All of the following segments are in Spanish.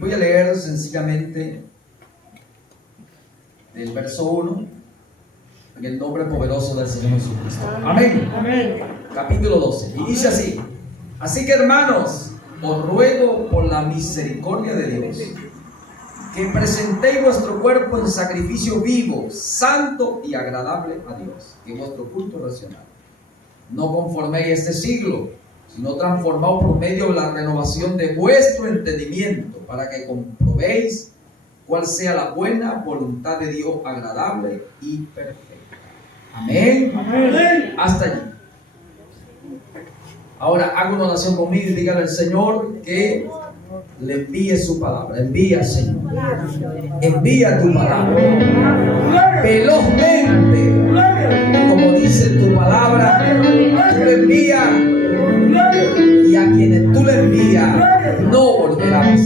Voy a leer sencillamente el verso 1 en el nombre poderoso del Señor Jesucristo. Amén. Amén. Capítulo 12. Y dice así: así que, hermanos, os ruego por la misericordia de Dios que presentéis vuestro cuerpo en sacrificio vivo, santo y agradable a Dios, que es vuestro culto racional. No conforméis a este siglo, sino transformaos por medio de la renovación de vuestro entendimiento, para que comprobéis cuál sea la buena voluntad de Dios, agradable y perfecta. Amén. Amén. Hasta allí. Ahora haga una oración conmigo y dígale al Señor que le envíe su palabra. Envía, Señor. Envía tu palabra velozmente, como dice tu palabra. Tú le envías, y a quienes tú le envías no volverán.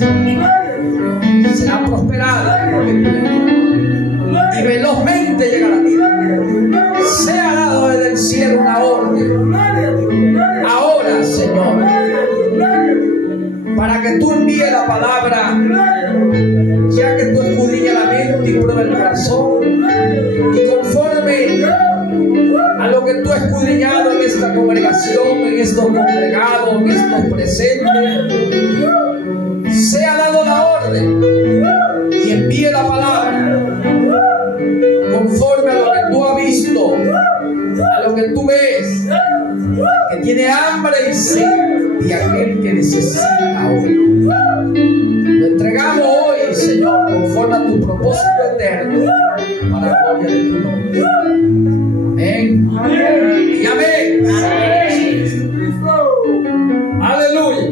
Será prosperada porque tú le envías, y velozmente llegará a ti. Sea dado desde el cielo una orden ahora, Señor, para que tú envíes la palabra, ya que tú escudriñas la mente y pruebas el corazón, y conforme a lo que tú has escudriñado en esta congregación, en estos congregados, en estos presentes, sea dado la orden y envíe la palabra conforme a lo que tú has visto, a lo que tú ves, que tiene hambre y sed, y aquel que necesita hoy. Lo entregamos hoy, Señor, conforme a tu propósito eterno, para la gloria de tu nombre. Amén. Amén. Y amén. Aleluya.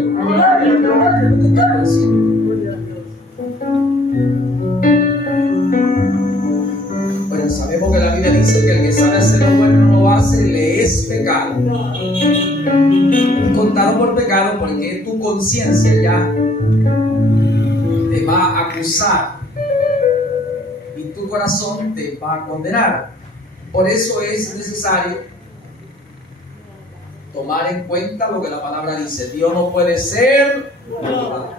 Bueno, sabemos que la Biblia dice que el que sabe hacer lo bueno no lo hace, le es pecado. Es contado por pecado porque tu conciencia ya te va a acusar y tu corazón te va a condenar. Por eso es necesario tomar en cuenta lo que la palabra dice. Dios no puede ser burlado.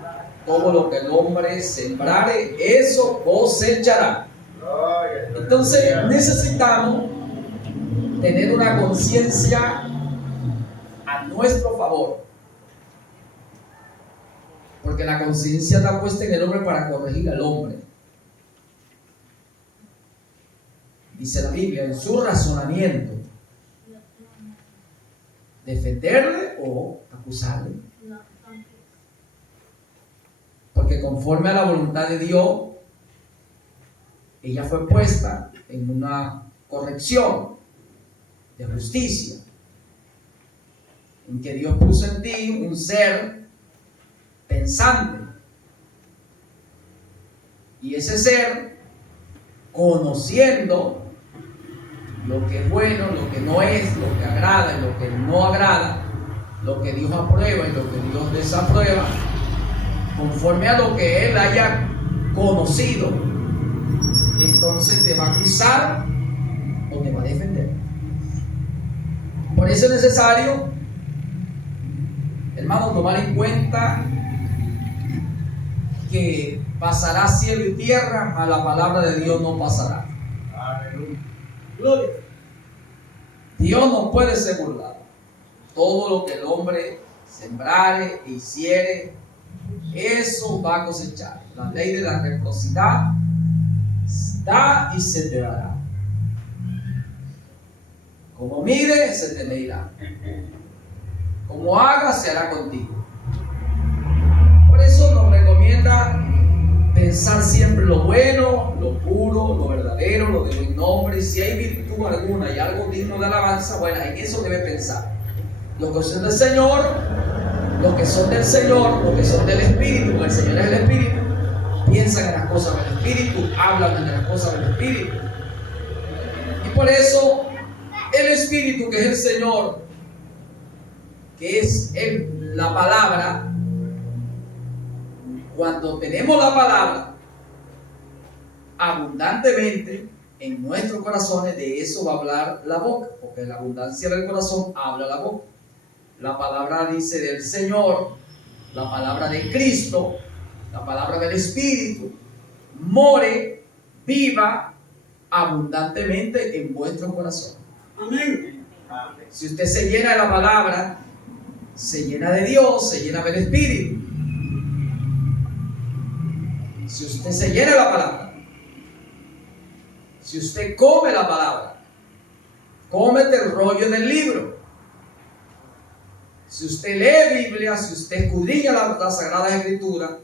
Todo lo que el hombre sembrare, eso cosechará. Entonces necesitamos tener una conciencia a nuestro favor, porque la conciencia está puesta en el hombre para corregir al hombre. Dice la Biblia, en su razonamiento, defenderle o acusarle, porque conforme a la voluntad de Dios, ella fue puesta en una corrección de justicia, en que Dios puso en ti un ser pensante, y ese ser, conociendo lo que es bueno, lo que no es, lo que agrada y lo que no agrada, lo que Dios aprueba y lo que Dios desaprueba, conforme a lo que Él haya conocido, entonces te va a acusar o te va a defender. Por eso es necesario, hermano, tomar en cuenta que pasará cielo y tierra, mas la palabra de Dios no pasará. Gloria. Dios no puede ser burlado. Todo lo que el hombre sembrare e hiciere, eso va a cosechar. La ley de la reciprocidad da y se te dará. Como mire, se te medirá. Como haga, se hará contigo. Por eso nos recomienda pensar siempre lo bueno, lo puro, lo verdadero, lo de buen nombre. Si hay virtud alguna y algo digno de alabanza, bueno, en eso debe pensar. Los que son del Señor, los que son del Señor, los que son del Espíritu, porque el Señor es el Espíritu, piensan en las cosas del Espíritu, hablan de las cosas del Espíritu. Y por eso el Espíritu, que es el Señor, que es la palabra, cuando tenemos la palabra abundantemente en nuestros corazones, de eso va a hablar la boca, porque la abundancia del corazón habla la boca. La palabra dice del Señor, la palabra de Cristo, la palabra del Espíritu, more, viva abundantemente en vuestro corazón. Amén. Si usted se llena de la palabra, se llena de Dios, se llena del Espíritu. Si usted se llena de la palabra, si usted come la palabra, cómete el rollo del libro. Si usted lee Biblia, si usted escudriña la Sagrada Escritura,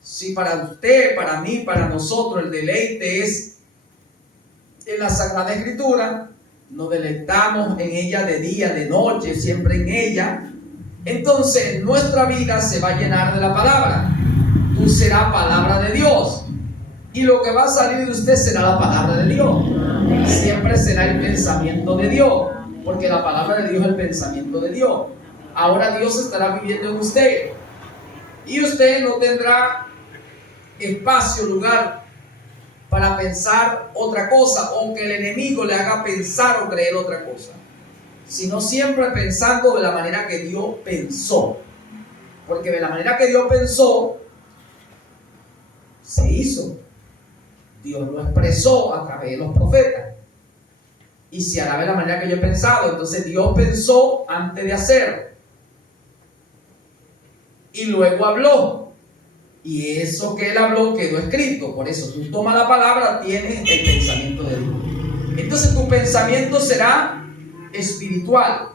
si para usted, para mí, para nosotros el deleite es en la Sagrada Escritura, nos deleitamos en ella de día, de noche, siempre en ella, entonces nuestra vida se va a llenar de la palabra. Tú serás palabra de Dios. Y lo que va a salir de usted será la palabra de Dios. Siempre será el pensamiento de Dios. Porque la palabra de Dios es el pensamiento de Dios. Ahora Dios estará viviendo en usted. Y usted no tendrá espacio, lugar para pensar otra cosa, o que el enemigo le haga pensar o creer otra cosa, sino siempre pensando de la manera que Dios pensó. Porque de la manera que Dios pensó, se hizo. Dios lo expresó a través de los profetas. Y se hará de la manera que yo he pensado. Entonces Dios pensó antes de hacerlo. Y luego habló. Y eso que Él habló quedó escrito. Por eso tú tomas la palabra, tienes el pensamiento de Dios. Entonces tu pensamiento será espiritual.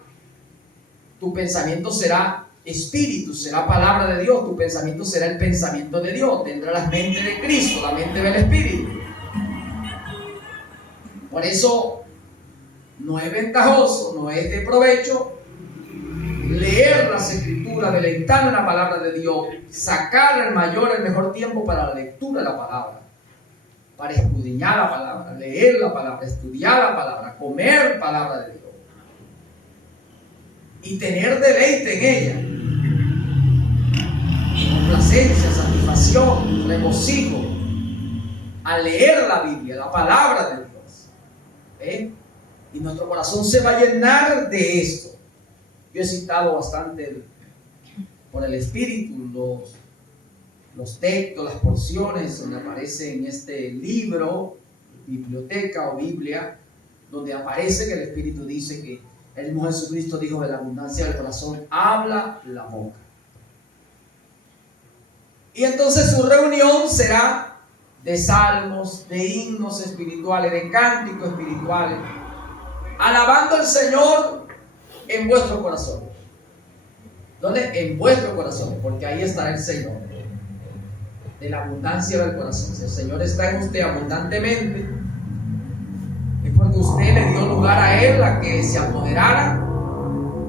Tu pensamiento será espíritu, será palabra de Dios. Tu pensamiento será el pensamiento de Dios. Tendrá la mente de Cristo, la mente del Espíritu. Por eso no es ventajoso, no es de provecho leer las Escrituras, deleitar en la palabra de Dios, sacar el mayor, el mejor tiempo para la lectura de la palabra, para escudriñar la palabra, leer la palabra, estudiar la palabra, comer palabra de Dios y tener deleite en ella, complacencia, satisfacción, regocijo al leer la Biblia, la palabra de Dios. Y nuestro corazón se va a llenar de esto. Yo he citado bastante por el Espíritu los textos, las porciones donde aparece en este libro, biblioteca o Biblia, donde aparece que el Espíritu dice que el mismo Jesucristo dijo: de la abundancia del corazón habla la boca. Y entonces su reunión será de salmos, de himnos espirituales, de cánticos espirituales, alabando al Señor en vuestro corazón. ¿Dónde? En vuestro corazón, porque ahí estará el Señor. De la abundancia del corazón. Si el Señor está en usted abundantemente, es porque usted le dio lugar a Él a que se apoderara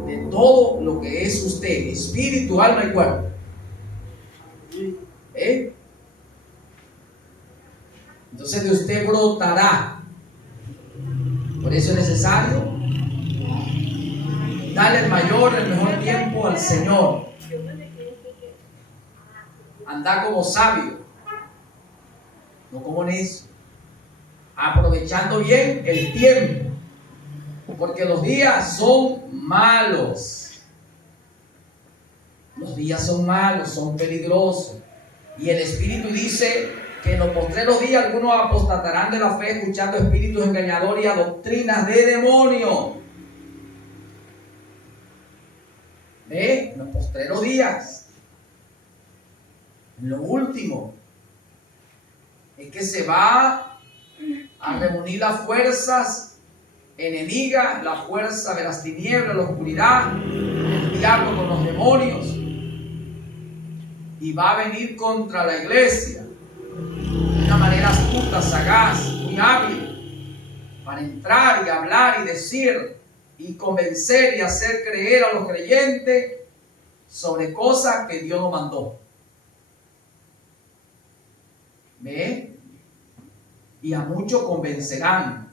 de todo lo que es usted, espíritu, alma y cuerpo. Entonces de usted brotará. Por eso es necesario darle el mayor, el mejor tiempo al Señor. Andar como sabio, no como necio, aprovechando bien el tiempo, porque los días son malos. Los días son malos, son peligrosos. Y el Espíritu dice que en los postreros días algunos apostatarán de la fe, escuchando espíritus engañadores y a doctrinas de demonios. En los postreros días, en lo último, es que se va a reunir las fuerzas enemigas, la fuerza de las tinieblas, la oscuridad, el diablo con los demonios, y va a venir contra la iglesia de una manera astuta, sagaz, muy hábil, para entrar y hablar y decir y convencer y hacer creer a los creyentes sobre cosas que Dios no mandó. ¿Ve? Y a muchos convencerán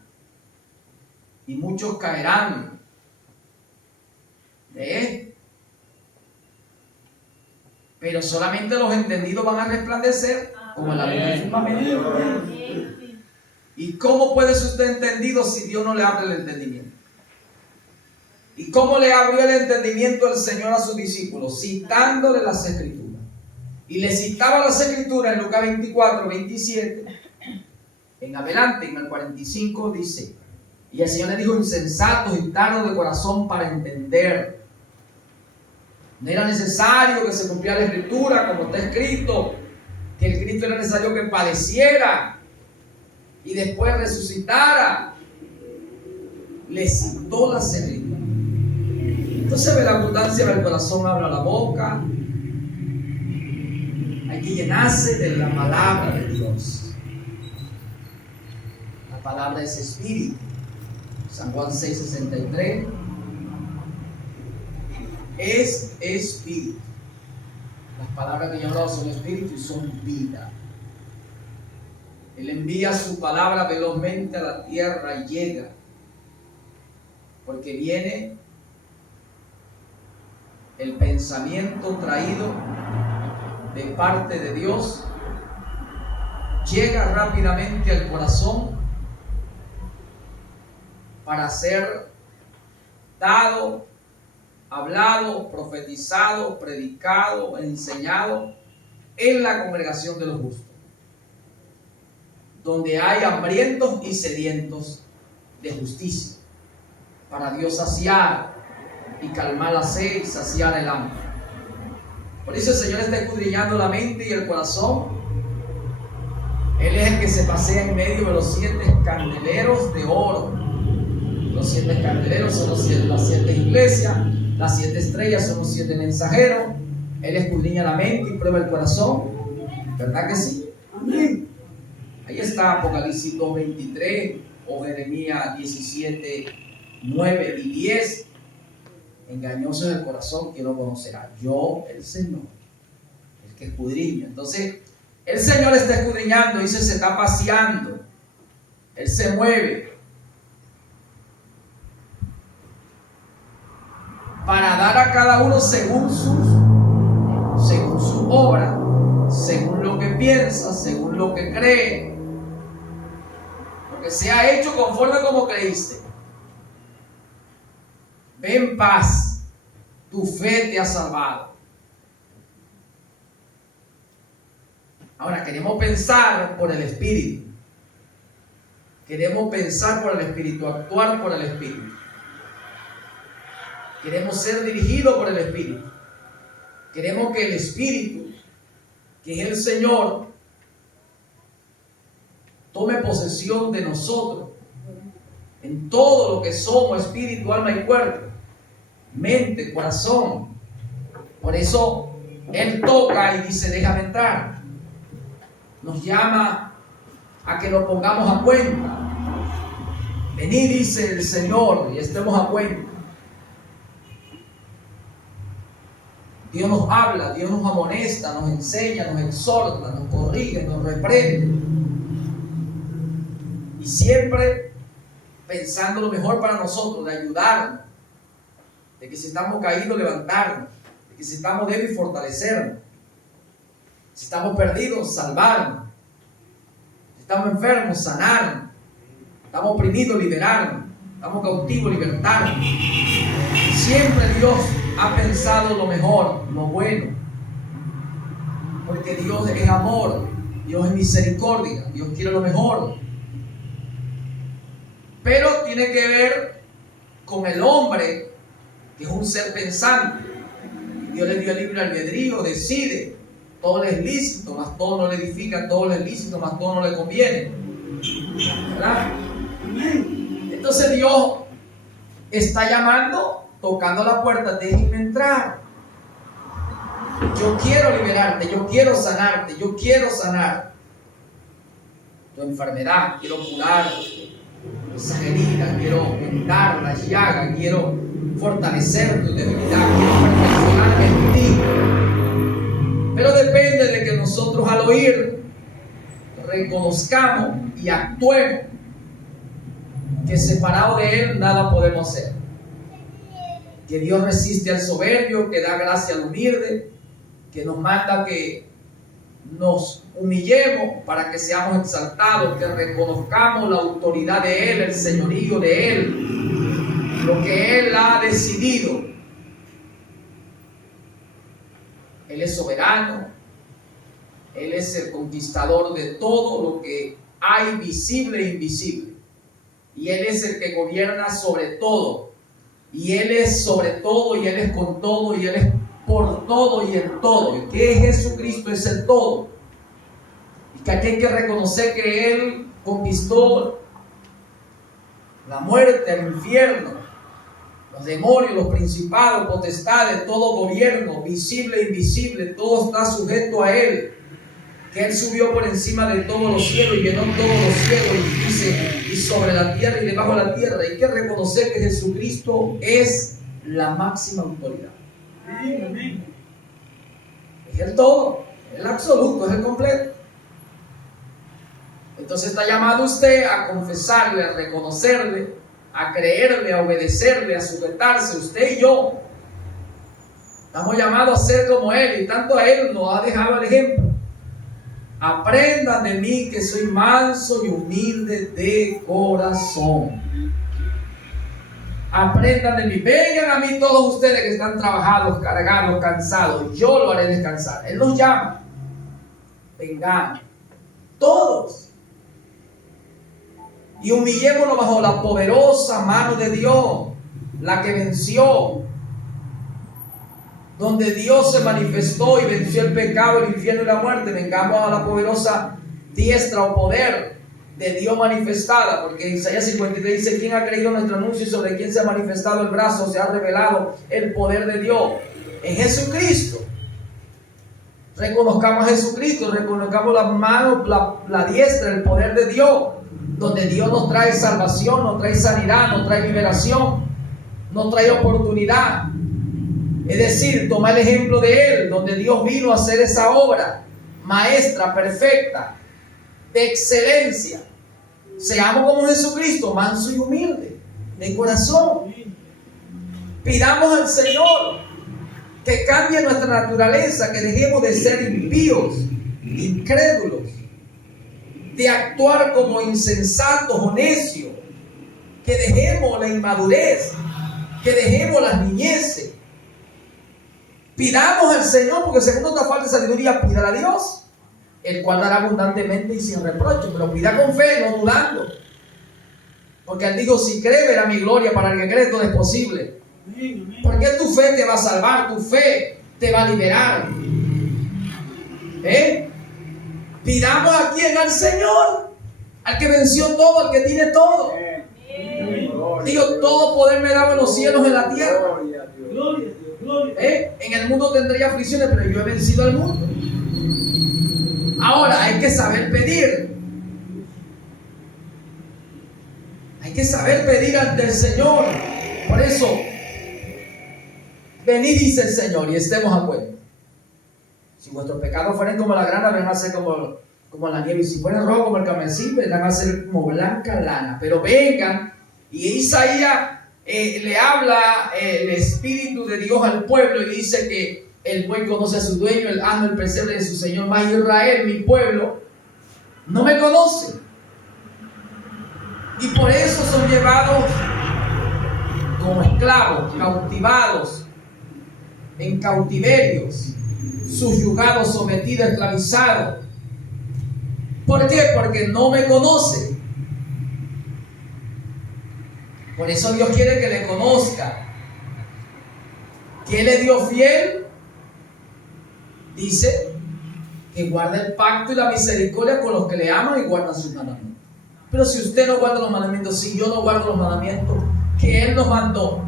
y muchos caerán. ¿Ve? Pero solamente los entendidos van a resplandecer como la luz del firmamento. ¿Y cómo puede ser usted entendido si Dios no le abre el entendimiento? ¿Y cómo le abrió el entendimiento el Señor a sus discípulos? Citándole las Escrituras. Y Y le citaba las escrituras en Lucas 24, 27. En adelante, en el 45 dice: y el Señor le dijo: insensatos y tardos de corazón para entender. No era necesario que se cumpliera la escritura, como está escrito, que el Cristo era necesario que padeciera y después resucitara. Le citó las escrituras. Entonces, de la abundancia del corazón habla la boca. Hay que llenarse de la palabra de Dios. La palabra es espíritu. San Juan 6:63 es espíritu. Las palabras que yo hablo son espíritu y son vida. Él envía su palabra velozmente a la tierra y llega, porque viene el pensamiento traído de parte de Dios, llega rápidamente al corazón para ser dado, hablado, profetizado, predicado, enseñado en la congregación de los justos, donde hay hambrientos y sedientos de justicia, para Dios saciar y calmar la sed y saciar el hambre. Por eso el Señor está escudriñando la mente y el corazón. Él es el que se pasea en medio de los 7 candeleros de oro. Los 7 candeleros son las 7 iglesias, las 7 estrellas son los 7 mensajeros. Él escudriña la mente y prueba el corazón. ¿Verdad que sí? Amén. Ahí está Apocalipsis 2:23 o Jeremías 17:9 y 10. Engañoso es el corazón, que no conocerá. Yo, el Señor, el que escudriña. Entonces, el Señor está escudriñando, dice, se está paseando. Él se mueve para dar a cada uno según su obra, según lo que piensa, según lo que cree, lo que se ha hecho conforme como creíste. Ve en paz, tu fe te ha salvado. Ahora queremos pensar por el Espíritu. Queremos pensar por el Espíritu, actuar por el Espíritu. Queremos ser dirigidos por el Espíritu. Queremos que el Espíritu, que es el Señor, tome posesión de nosotros en todo lo que somos, espíritu, alma y cuerpo, mente, corazón. Por eso Él toca y dice: déjame entrar. Nos llama a que nos pongamos a cuenta. Venid, dice el Señor, y estemos a cuenta. Dios nos habla, Dios nos amonesta, nos enseña, nos exhorta, nos corrige, nos reprende. Y siempre pensando lo mejor para nosotros, de ayudarnos, de que si estamos caídos, levantarnos, de que si estamos débiles, fortalecernos, si estamos perdidos, salvarnos, si estamos enfermos, sanarnos, estamos oprimidos, liberarnos, estamos cautivos, libertarnos. Siempre Dios ha pensado lo mejor, lo bueno, porque Dios es amor, Dios es misericordia, Dios quiere lo mejor. Pero tiene que ver con el hombre, que es un ser pensante. Dios le dio el libre albedrío, decide. Todo le es lícito, mas todo no le edifica. Todo le es lícito, mas todo no le conviene. ¿Verdad? Entonces Dios está llamando, tocando la puerta: déjenme entrar. Yo quiero liberarte, yo quiero sanarte, yo quiero sanar tu enfermedad, quiero curar esas heridas, quiero vendar las llagas, quiero fortalecer tu debilidad, quiero perfeccionar en ti. Pero depende de que nosotros, al oír, reconozcamos y actuemos que separado de Él nada podemos hacer. Que Dios resiste al soberbio, que da gracia al humilde, que nos manda que nos humillemos para que seamos exaltados, que reconozcamos la autoridad de Él, el señorío de Él, lo que Él ha decidido. Él es soberano, Él es el conquistador de todo lo que hay, visible e invisible. Y Él es el que gobierna sobre todo. Y Él es sobre todo, y Él es con todo, y Él es por todo y en todo. Y que Jesucristo es el todo. Y que aquí hay que reconocer que Él conquistó la muerte, el infierno, los demonios, los principados, potestades, todo gobierno, visible e invisible, todo está sujeto a Él. Que Él subió por encima de todos los cielos y llenó todos los cielos, y dice, y sobre la tierra y debajo de la tierra. Hay que reconocer que Jesucristo es la máxima autoridad. Es el todo, es el absoluto, es el completo. Entonces está llamado usted a confesarle, a reconocerle, a creerle, a obedecerle, a sujetarse, usted y yo. Estamos llamados a ser como Él, y tanto a Él nos ha dejado el ejemplo. Aprendan de mí que soy manso y humilde de corazón. Aprendan de mí. Vengan a mí todos ustedes que están trabajados, cargados, cansados. Yo lo haré descansar. Él nos llama. Vengan. Todos. Y humillémonos bajo la poderosa mano de Dios. La que venció. Donde Dios se manifestó y venció el pecado, el infierno y la muerte. Vengamos a la poderosa diestra o poder de Dios manifestada, porque Isaías 53 dice: ¿quién ha creído nuestro anuncio y sobre quién se ha manifestado el brazo, se ha revelado el poder de Dios? En Jesucristo. Reconozcamos a Jesucristo, reconozcamos la mano, la diestra, el poder de Dios, donde Dios nos trae salvación, nos trae sanidad, nos trae liberación, nos trae oportunidad. Es decir, toma el ejemplo de Él, donde Dios vino a hacer esa obra maestra, perfecta, de excelencia. Seamos como Jesucristo, manso y humilde, de corazón. Pidamos al Señor que cambie nuestra naturaleza, que dejemos de ser impíos, incrédulos, de actuar como insensatos o necios, que dejemos la inmadurez, que dejemos las niñeces. Pidamos al Señor, porque según nuestra falta de sabiduría, pídala a Dios, el cual dará abundantemente y sin reproche, pero pida con fe, no dudando, porque Él dijo: si cree verá mi gloria, para el que cree todo es posible. Porque tu fe te va a salvar, tu fe te va a liberar. Pidamos a quién: al Señor, al que venció todo, al que tiene todo. Digo, todo poder me daba en los cielos y en la tierra. En el mundo tendría aflicciones, pero yo he vencido al mundo. Ahora hay que saber pedir. Hay que saber pedir ante el Señor. Por eso, venid, dice el Señor, y estemos a cuenta. Si vuestros pecados fueren como la grana, vendrán a ser como la nieve. Y si fueren rojos como el carmesí, vendrán a ser como blanca lana. Pero vengan. Y Isaías le habla el Espíritu de Dios al pueblo y dice que el buey conoce a su dueño, el asno el pesebre de su Señor. Mas Israel, mi pueblo, no me conoce. Y por eso son llevados como esclavos, cautivados, en cautiverios, subyugados, sometidos, esclavizados. ¿Por qué? Porque no me conoce. Por eso Dios quiere que le conozca. ¿Qué le dio fiel? Dice que guarda el pacto y la misericordia con los que le aman y guardan sus mandamientos. Pero si usted no guarda los mandamientos, si yo no guardo los mandamientos que Él nos mandó,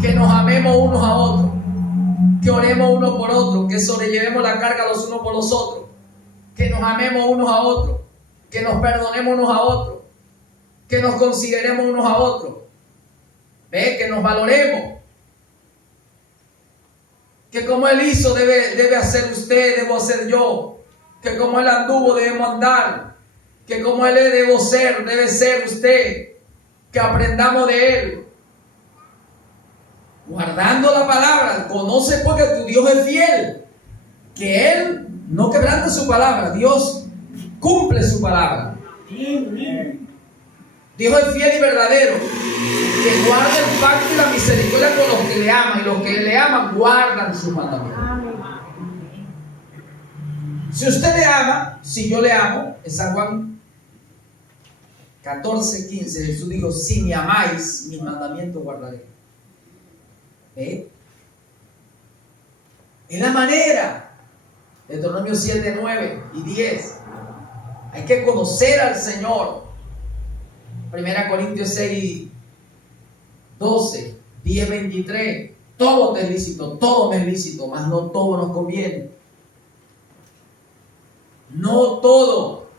que nos amemos unos a otros, que oremos unos por otros, que sobrellevemos la carga los unos por los otros, que nos amemos unos a otros, que nos perdonemos unos a otros, que nos consideremos unos a otros, que nos valoremos, que como Él hizo debe hacer usted, debo hacer yo, que como Él anduvo debemos andar, que como Él debe ser usted, que aprendamos de Él, guardando la palabra. Conoce porque tu Dios es fiel, que Él no quebranta su palabra, Dios cumple su palabra. Dios es fiel y verdadero, que guarda el pacto y la misericordia con los que le aman, y los que le aman guardan sus mandamientos. Si usted me ama, si yo le amo, en San Juan 14:15, Jesús dijo: si me amáis, mis mandamientos guardaré. Es la manera. Deuteronomio 7, 9 y 10. Hay que conocer al Señor. 1 Corintios 6, 12, 10, 23. Todo te es lícito, todo me es lícito, mas no todo nos conviene. No todo.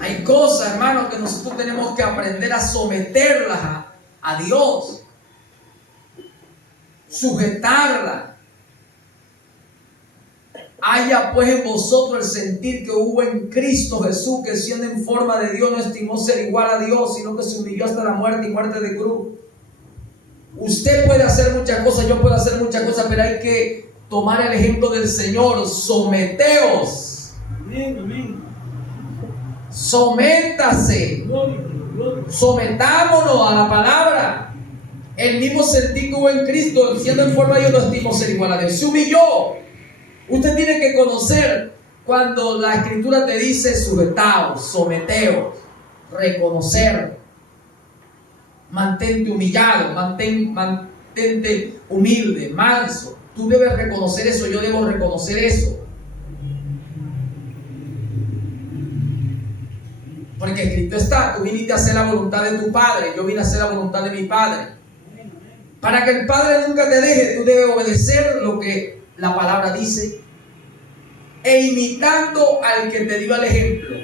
Hay cosas, hermanos, que nosotros tenemos que aprender a someterlas a Dios. Sujetarlas. Haya pues en vosotros el sentir que hubo en Cristo Jesús, que siendo en forma de Dios no estimó ser igual a Dios, sino que se humilló hasta la muerte y muerte de cruz. Usted puede hacer muchas cosas, yo puedo hacer muchas cosas, pero hay que tomar el ejemplo del Señor. Someteos. Sométase. Sometámonos a la palabra. El mismo sentir que hubo en Cristo, siendo en forma de Dios, no estimó ser igual a Dios. Se humilló. Usted tiene que conocer cuando la Escritura te dice sujetaos, someteos, reconocer. Mantente humillado, mantente humilde, manso. Tú debes reconocer eso, yo debo reconocer eso. Porque escrito está: tú viniste a hacer la voluntad de tu Padre, yo vine a hacer la voluntad de mi Padre. Para que el Padre nunca te deje, tú debes obedecer lo que la palabra dice, e imitando al que te dio el ejemplo.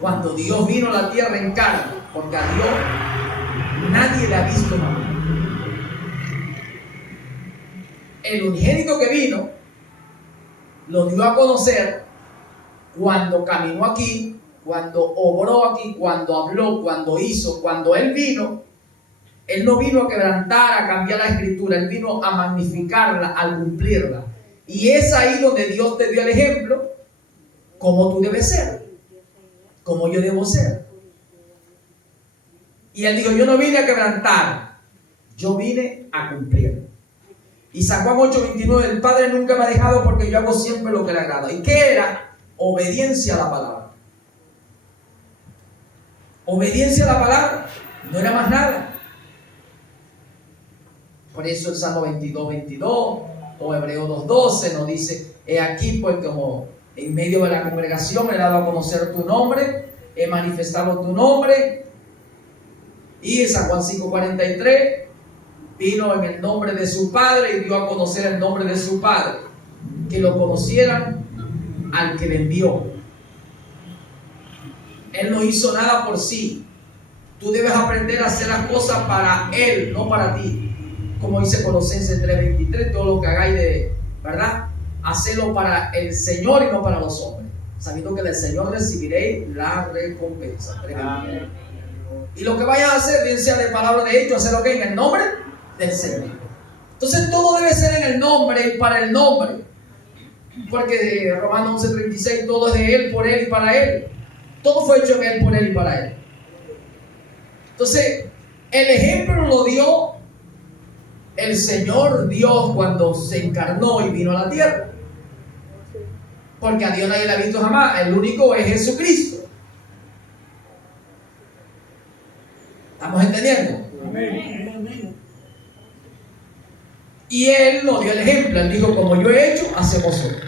Cuando Dios vino a la tierra en carne, porque a Dios nadie le ha visto jamás. El unigénito que vino lo dio a conocer cuando caminó aquí, cuando obró aquí, cuando habló, cuando hizo. Cuando Él vino, Él no vino a quebrantar, a cambiar la Escritura, Él vino a magnificarla, a cumplirla. Y es ahí donde Dios te dio el ejemplo, como tú debes ser, como yo debo ser. Y Él dijo: yo no vine a quebrantar, yo vine a cumplir. Y San Juan 8:29, el Padre nunca me ha dejado porque yo hago siempre lo que le agrada. ¿Y qué era? Obediencia a la palabra. Obediencia a la palabra, no era más nada. Por eso el Salmo 22:22 o Hebreo 2:12 nos dice: he aquí pues como en medio de la congregación he dado a conocer tu nombre, he manifestado tu nombre. Y en San Juan 5:43 vino en el nombre de su Padre y dio a conocer el nombre de su Padre, que lo conocieran al que le envió. Él no hizo nada por sí. Tú debes aprender a hacer las cosas para Él, no para ti. Como dice Colosenses 3:23, todo lo que hagáis ¿verdad? Hacedlo para el Señor y no para los hombres, sabiendo que del Señor recibiréis la recompensa. Y lo que vayas a hacer, bien sea de palabra de hecho, hacerlo en el nombre del Señor. Entonces todo debe ser en el nombre y para el nombre. Porque Romanos 11:36, todo es de Él, por Él y para Él. Todo fue hecho en Él, por Él y para Él. Entonces, el ejemplo lo dio el Señor Dios cuando se encarnó y vino a la tierra. Porque a Dios nadie le ha visto jamás. El único es Jesucristo. ¿Estamos entendiendo? Amén. Y Él nos dio el ejemplo. Él dijo: como yo he hecho, haced vosotros.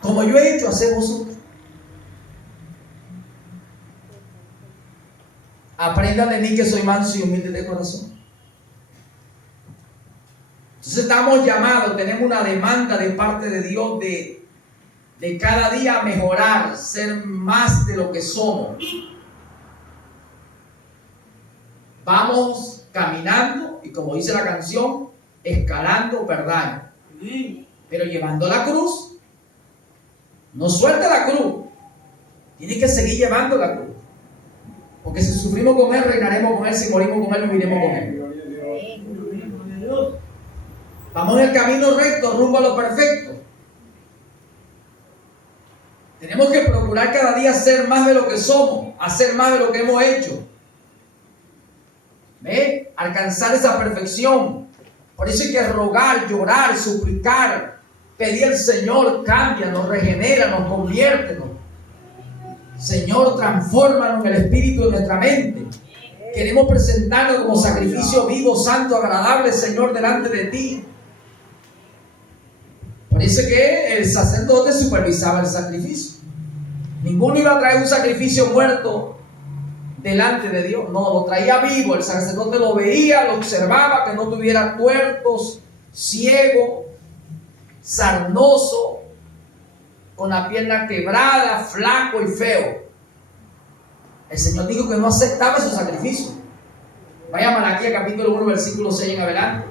Como yo he hecho, haced vosotros. Aprendan de mí que soy manso y humilde de corazón. Entonces estamos llamados, tenemos una demanda de parte de Dios de cada día mejorar, ser más de lo que somos. Vamos caminando y, como dice la canción, escalando peldaños, pero llevando la cruz. No suelta la cruz, tienes que seguir llevando la cruz. Porque si sufrimos con Él, reinaremos con Él. Si morimos con Él, viviremos con Él. Vamos en el camino recto, rumbo a lo perfecto. Tenemos que procurar cada día ser más de lo que somos, hacer más de lo que hemos hecho. Alcanzar esa perfección. Por eso hay que rogar, llorar, suplicar, pedir al Señor, cámbianos, regenéranos, conviértenos. Señor, transfórmanos en el espíritu de nuestra mente. Queremos presentarnos como sacrificio vivo, santo, agradable, Señor, delante de ti. Por eso que el sacerdote supervisaba el sacrificio. Ninguno iba a traer un sacrificio muerto delante de Dios. No, lo traía vivo. El sacerdote lo veía, lo observaba, que no tuviera tuertos, ciego, sarnoso, con la pierna quebrada, flaco y feo. El Señor dijo que no aceptaba esos sacrificios. Vaya a Malaquías capítulo 1 versículo 6 en adelante.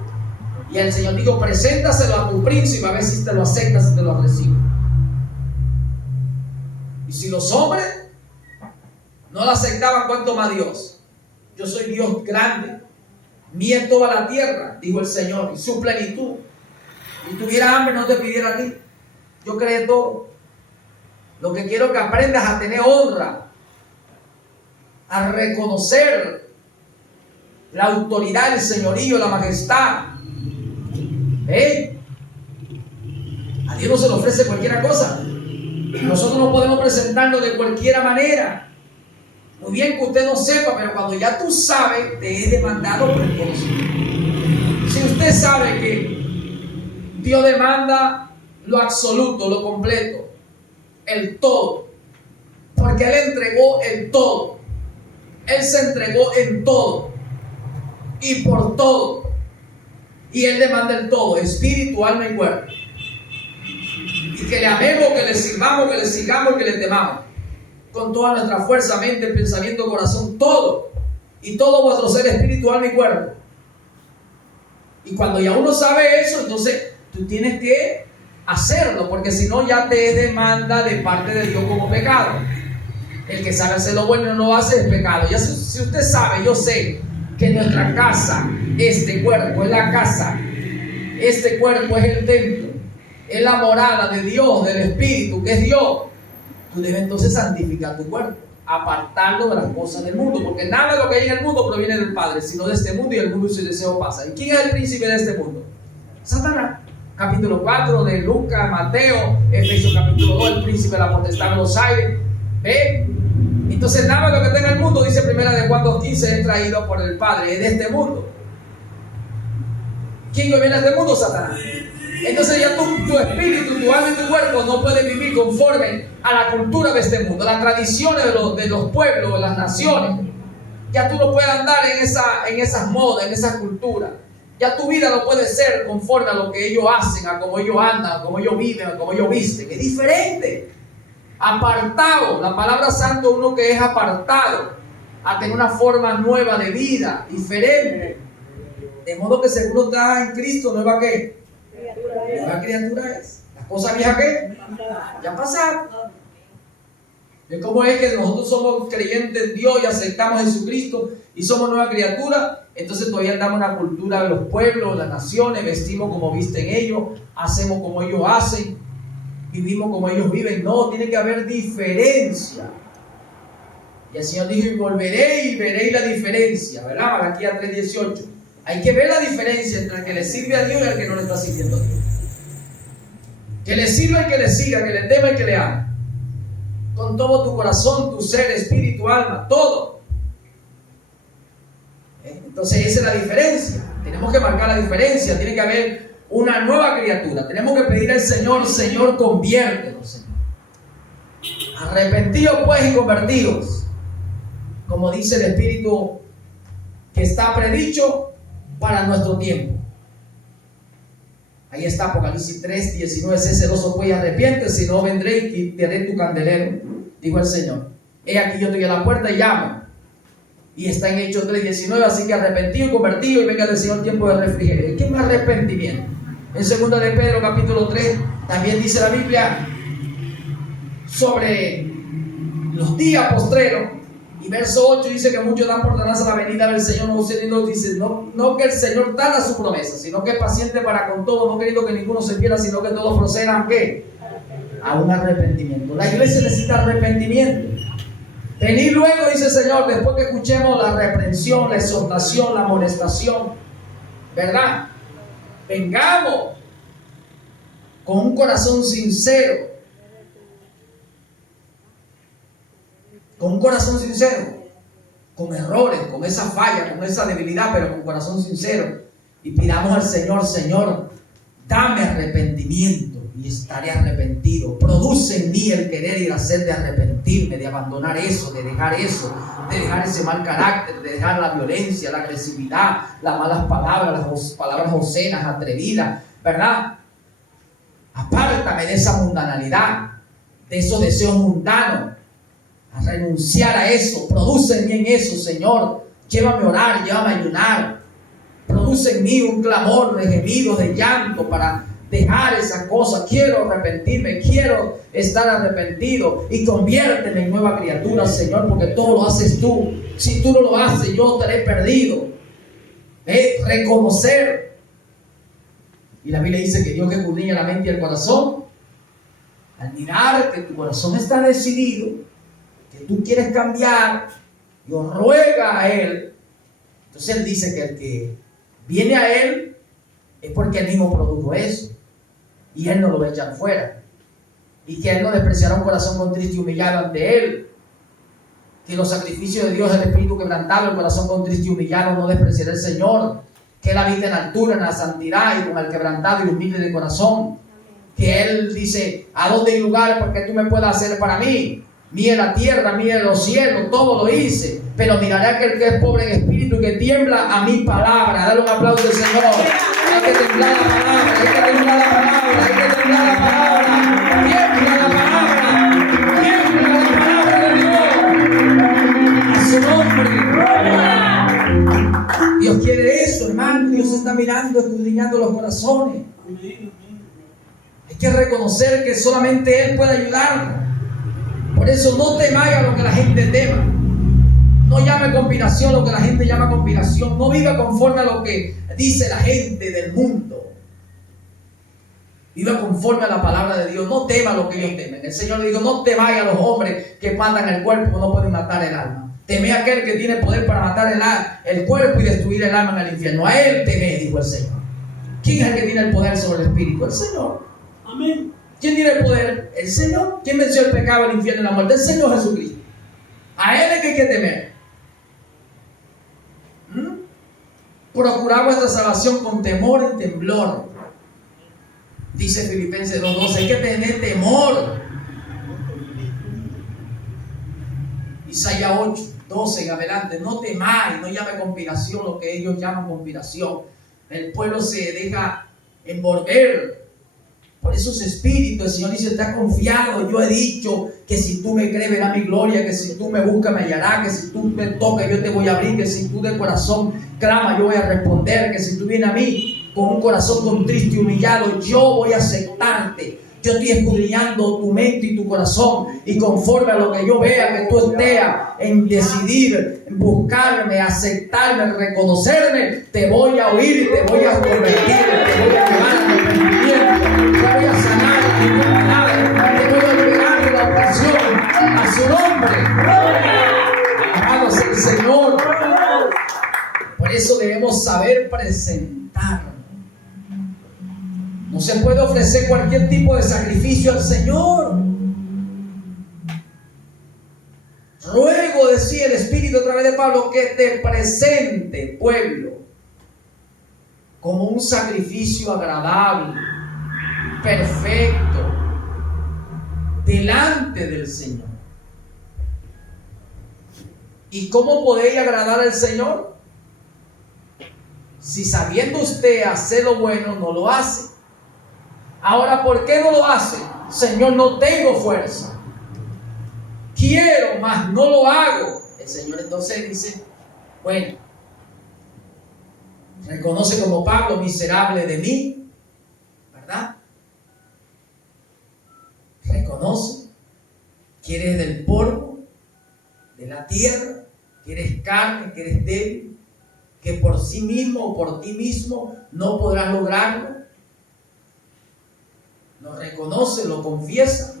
Y el Señor dijo: preséntaselo a tu príncipe a ver si te lo aceptas, si te lo recibe. Y si los hombres no lo aceptaban, ¿cuánto más Dios? Yo soy Dios grande, mía es toda la tierra, dijo el Señor, y su plenitud. Si tuviera hambre no te pidiera a ti. Yo creé todo. Lo que quiero es que aprendas a tener honra, a reconocer la autoridad, el señorío, la majestad. A Dios no se le ofrece cualquier cosa. Nosotros no podemos presentarnos de cualquier manera. Muy bien que usted no sepa, pero cuando ya tú sabes, te he demandado por el conocimiento. Si usted sabe que Dios demanda lo absoluto, lo completo, el todo, porque Él entregó el todo. Él se entregó en todo y por todo. Y Él demanda el todo, espíritu, alma y cuerpo. Y que le amemos, que le sirvamos, que le sigamos, que le temamos. Con toda nuestra fuerza, mente, pensamiento, corazón, todo. Y todo vuestro ser, espíritu, alma y cuerpo. Y cuando ya uno sabe eso, entonces tú tienes que hacerlo, porque si no ya te demanda de parte de Dios como pecado. El que sabe hacer lo bueno y no lo hace es pecado. Ya si usted sabe, yo sé que nuestra casa, este cuerpo es la casa, este cuerpo es el templo, es la morada de Dios, del Espíritu, que es Dios. Tú debes entonces santificar tu cuerpo, apartarlo de las cosas del mundo, porque nada de lo que hay en el mundo proviene del Padre, sino de este mundo, y el mundo y su deseo pasa. ¿Y quién es el príncipe de este mundo? Satanás. Capítulo 4 de Lucas, Mateo, Efesios capítulo 2, el príncipe de la potestad de los aires. ¿Ve? Entonces nada de lo que está en el mundo, dice primera de Juan 2:15, es traído por el Padre, es de este mundo. ¿Quién gobierna este mundo? Satanás. Entonces ya tu espíritu, tu alma y tu cuerpo no pueden vivir conforme a la cultura de este mundo, las tradiciones de los pueblos, de las naciones. Ya tú no puedes andar en esas modas, en esa cultura. Ya tu vida no puede ser conforme a lo que ellos hacen, a cómo ellos andan, a cómo ellos viven, a cómo ellos visten. Es diferente. Apartado. La palabra santo, uno que es apartado a tener una forma nueva de vida, diferente. De modo que según está en Cristo, ¿nueva qué? Nueva criatura es. Las cosas viejas ¿qué? Ya pasaron. ¿De cómo es que nosotros somos creyentes en Dios y aceptamos a Jesucristo y somos nueva criatura? Entonces todavía andamos en la cultura de los pueblos, las naciones, vestimos como visten ellos, hacemos como ellos hacen, vivimos como ellos viven. No, tiene que haber diferencia. Y el Señor dijo: y volveré y veréis la diferencia, ¿verdad? Malaquías 3:18. Hay que ver la diferencia entre el que le sirve a Dios y el que no le está sirviendo a Dios. Que le sirva y que le siga, que le tema y que le ama. Con todo tu corazón, tu ser, espíritu, alma, todo. Entonces esa es la diferencia. Tenemos que marcar la diferencia. Tiene que haber una nueva criatura. Tenemos que pedir al Señor: Señor, conviértenos, Señor. Arrepentidos pues y convertidos, como dice el Espíritu que está predicho para nuestro tiempo. Ahí está Apocalipsis 3:19. Sé celoso pues y arrepiente, si no vendré y te haré tu candelero, dijo el Señor. He aquí yo estoy a la puerta y llamo. Y está en Hechos 3:19. Así que arrepentido y convertido, y venga del Señor tiempo de refrigerio. ¿Qué es más arrepentimiento? En 2 de Pedro capítulo 3 también dice la Biblia sobre los días postreros. Y verso 8 dice que muchos dan por ganas a la venida del Señor. No dice, no que el Señor tarda su promesa, sino que es paciente para con todo, no queriendo que ninguno se pierda, sino que todos procedan ¿qué? A un arrepentimiento. La iglesia necesita arrepentimiento. Venid luego, dice el Señor, después que escuchemos la reprensión, la exhortación, la amonestación, ¿verdad? Vengamos con un corazón sincero, con un corazón sincero, con errores, con esa falla, con esa debilidad, pero con corazón sincero, y pidamos al Señor: Señor, dame arrepentimiento y estaré arrepentido. Produce en mí el querer y el hacer de arrepentirme, de abandonar eso, de dejar ese mal carácter, de dejar la violencia, la agresividad, las malas palabras, las palabras obscenas, atrevidas, ¿verdad? Apártame de esa mundanalidad, de esos deseos mundanos, a renunciar a eso. Produce en mí en eso, Señor. Llévame a orar, llévame a ayunar. Produce en mí un clamor de gemidos, de llanto, para dejar esa cosa. Quiero arrepentirme, quiero estar arrepentido, y conviérteme en nueva criatura, Señor, porque todo lo haces tú. Si tú no lo haces, yo estaré perdido. Reconocer. Y la Biblia dice que Dios, que escudriña la mente y el corazón, al mirar que tu corazón está decidido, que tú quieres cambiar, Dios ruega a Él. Entonces Él dice que el que viene a Él es porque Él mismo produjo eso, y Él no lo va a echar fuera, y que Él no despreciará un corazón contrito y humillado ante Él, que los sacrificios de Dios es el espíritu quebrantado, el corazón contrito y humillado no despreciará el Señor, que Él habita en altura, en la santidad, y con el quebrantado y humilde de corazón, que Él dice: ¿a dónde hay lugar porque tú me puedas hacer para mí? Mire la tierra, mire los cielos, todo lo hice, pero miraré a aquel que es pobre en espíritu y que tiembla a mi palabra. Dale un aplauso al Señor. Hay que temblar la palabra, hay que temblar la palabra, hay que temblar la palabra. Tiembla la palabra, tiembla la palabra de Dios. A su nombre. Dios quiere eso, hermano. Dios está mirando, escudriñando los corazones. Hay que reconocer que solamente Él puede ayudarnos. Por eso no temáis a lo que la gente tema. No llame conspiración lo que la gente llama conspiración. No viva conforme a lo que dice la gente del mundo. Viva conforme a la palabra de Dios. No tema lo que ellos temen. El Señor le dijo: no temáis a los hombres que matan el cuerpo, no pueden matar el alma. Temé a aquel que tiene poder para matar el cuerpo y destruir el alma en el infierno. A Él temé, dijo el Señor. ¿Quién es el que tiene el poder sobre el espíritu? El Señor. Amén. ¿Quién tiene el poder? El Señor. ¿Quién venció el pecado, el infierno y la muerte? El Señor Jesucristo. A Él es que hay que temer. Procurad vuestra salvación con temor y temblor. Dice Filipenses 2:12. Hay que tener temor. Isaías 8:12 en adelante. No temáis, no llame conspiración lo que ellos llaman conspiración. El pueblo se deja envolver por esos espíritus. El Señor dice: está confiado. Yo he dicho que si tú me crees verás mi gloria, que si tú me buscas me hallarás, que si tú me tocas yo te voy a abrir, que si tú de corazón clama yo voy a responder, que si tú vienes a mí con un corazón contrito y humillado yo voy a aceptarte. Yo estoy escudriñando tu mente y tu corazón, y conforme a lo que yo vea que tú estés en decidir, en buscarme, aceptarme, reconocerme, te voy a oír y te voy a convertir, te voy a llevar a arrepentimiento, te voy a sanar de tu maldad, te voy a liberar de la opresión. A su nombre. Amados el Señor. Por eso debemos saber presentarnos. No se puede ofrecer cualquier tipo de sacrificio al Señor. Ruego, decía el Espíritu a través de Pablo, que te presente, pueblo, como un sacrificio agradable, perfecto, delante del Señor. ¿Y cómo podéis agradar al Señor? Si sabiendo usted hacer lo bueno, no lo hace. Ahora, ¿por qué no lo hace? Señor, no tengo fuerza. Quiero, mas no lo hago. El Señor entonces dice: bueno, reconoce como Pablo: miserable de mí, ¿verdad? Reconoce que eres del polvo, de la tierra, que eres carne, que eres débil, que por sí mismo o por ti mismo no podrás lograrlo. Lo reconoce, lo confiesa,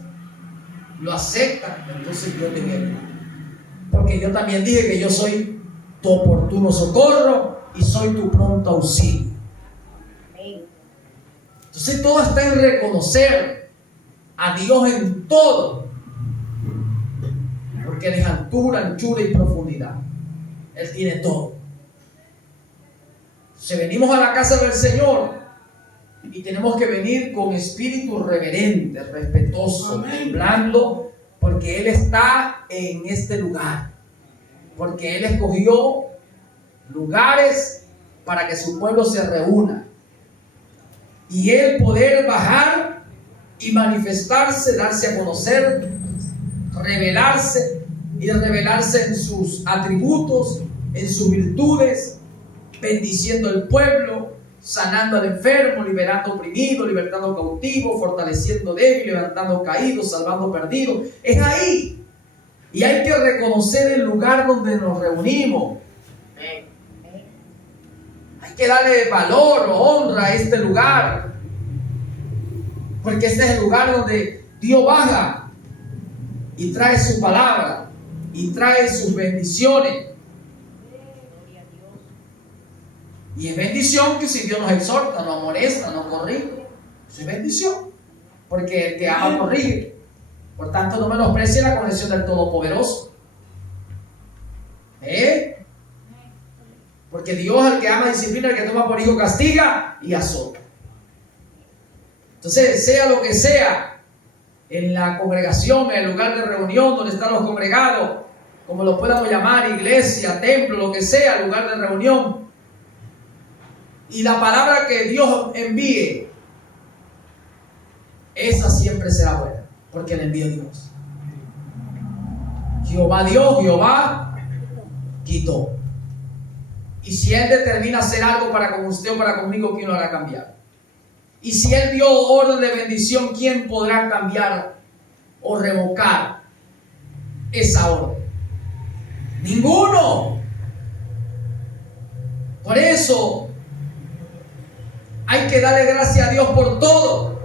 lo acepta, entonces yo te voy a ayudar. Porque yo también dije que yo soy tu oportuno socorro y soy tu pronto auxilio. Entonces todo está en reconocer a Dios en todo, porque Él es altura, anchura y profundidad. Él tiene todo. Si venimos a la casa del Señor y tenemos que venir con espíritu reverente, respetuoso, temblando, porque Él está en este lugar, porque Él escogió lugares para que su pueblo se reúna y Él poder bajar y manifestarse, darse a conocer, revelarse y revelarse en sus atributos, en sus virtudes, bendiciendo al pueblo, sanando al enfermo, liberando oprimido, libertando cautivo, fortaleciendo débil, levantando caídos, salvando perdidos. Es ahí. Y hay que reconocer el lugar donde nos reunimos. Hay que darle valor o honra a este lugar, porque este es el lugar donde Dios baja y trae su palabra y trae sus bendiciones. Y es bendición que si Dios nos exhorta, nos amonesta, nos corrige, eso es bendición, porque el que ama corrige. Por tanto, no menosprecie la corrección del Todopoderoso. Porque Dios, al que ama, disciplina, al que toma por hijo, castiga y azota. Entonces, sea lo que sea, en la congregación, en el lugar de reunión donde están los congregados, como lo podamos llamar, iglesia, templo, lo que sea, lugar de reunión, y la palabra que Dios envíe, esa siempre será buena, porque la envió Dios. Jehová dio, Jehová quitó. Y si Él determina hacer algo para con usted o para conmigo, ¿quién lo hará cambiar? Y si Él dio orden de bendición, ¿quién podrá cambiar o revocar esa orden? Ninguno. Por eso hay que darle gracias a Dios por todo.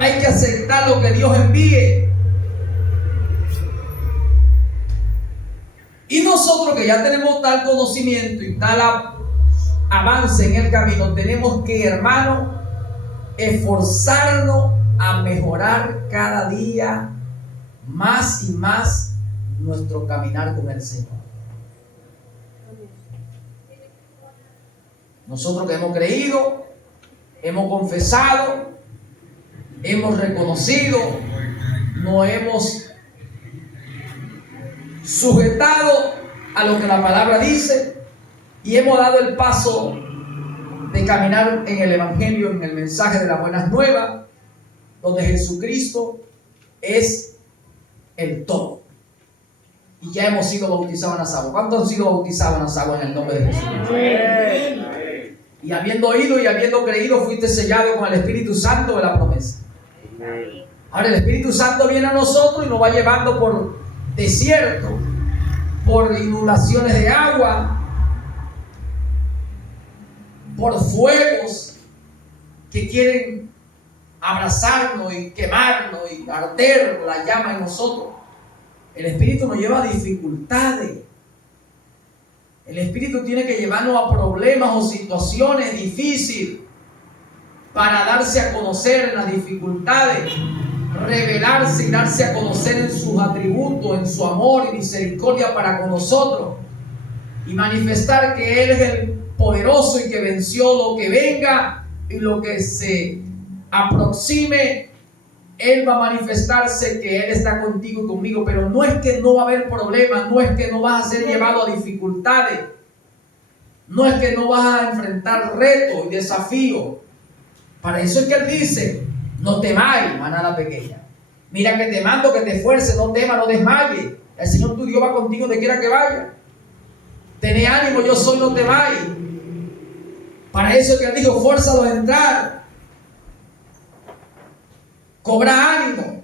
Hay que aceptar lo que Dios envíe. Y nosotros que ya tenemos tal conocimiento y tal avance en el camino, tenemos que, hermano, esforzarnos a mejorar cada día más y más nuestro caminar con el Señor. Nosotros que hemos creído, hemos confesado, hemos reconocido, nos hemos sujetado a lo que la palabra dice y hemos dado el paso de caminar en el Evangelio, en el mensaje de las buenas nuevas, donde Jesucristo es el todo. Y ya hemos sido bautizados en las aguas. ¿Cuántos han sido bautizados en las aguas en el nombre de Jesucristo? Y habiendo oído y habiendo creído, fuiste sellado con el Espíritu Santo de la promesa. Ahora el Espíritu Santo viene a nosotros y nos va llevando por desierto, por inundaciones de agua, por fuegos que quieren abrazarnos y quemarnos y arder la llama en nosotros. El Espíritu nos lleva a dificultades. El Espíritu tiene que llevarnos a problemas o situaciones difíciles para darse a conocer en las dificultades, revelarse y darse a conocer en sus atributos, en su amor y misericordia para con nosotros, y manifestar que Él es el poderoso y que venció lo que venga y lo que se aproxime. Él va a manifestarse que Él está contigo y conmigo, pero no es que no va a haber problemas, no es que no vas a ser llevado a dificultades, no es que no vas a enfrentar retos y desafíos. Para eso es que Él dice: no temáis, manada pequeña. Mira que te mando que te esfuerces, no temas, no desmayes. El Señor tu Dios va contigo donde quiera que vaya. Tené ánimo, yo soy, no temáis. Para eso es que Él dijo: fórzalos a entrar. Cobra ánimo.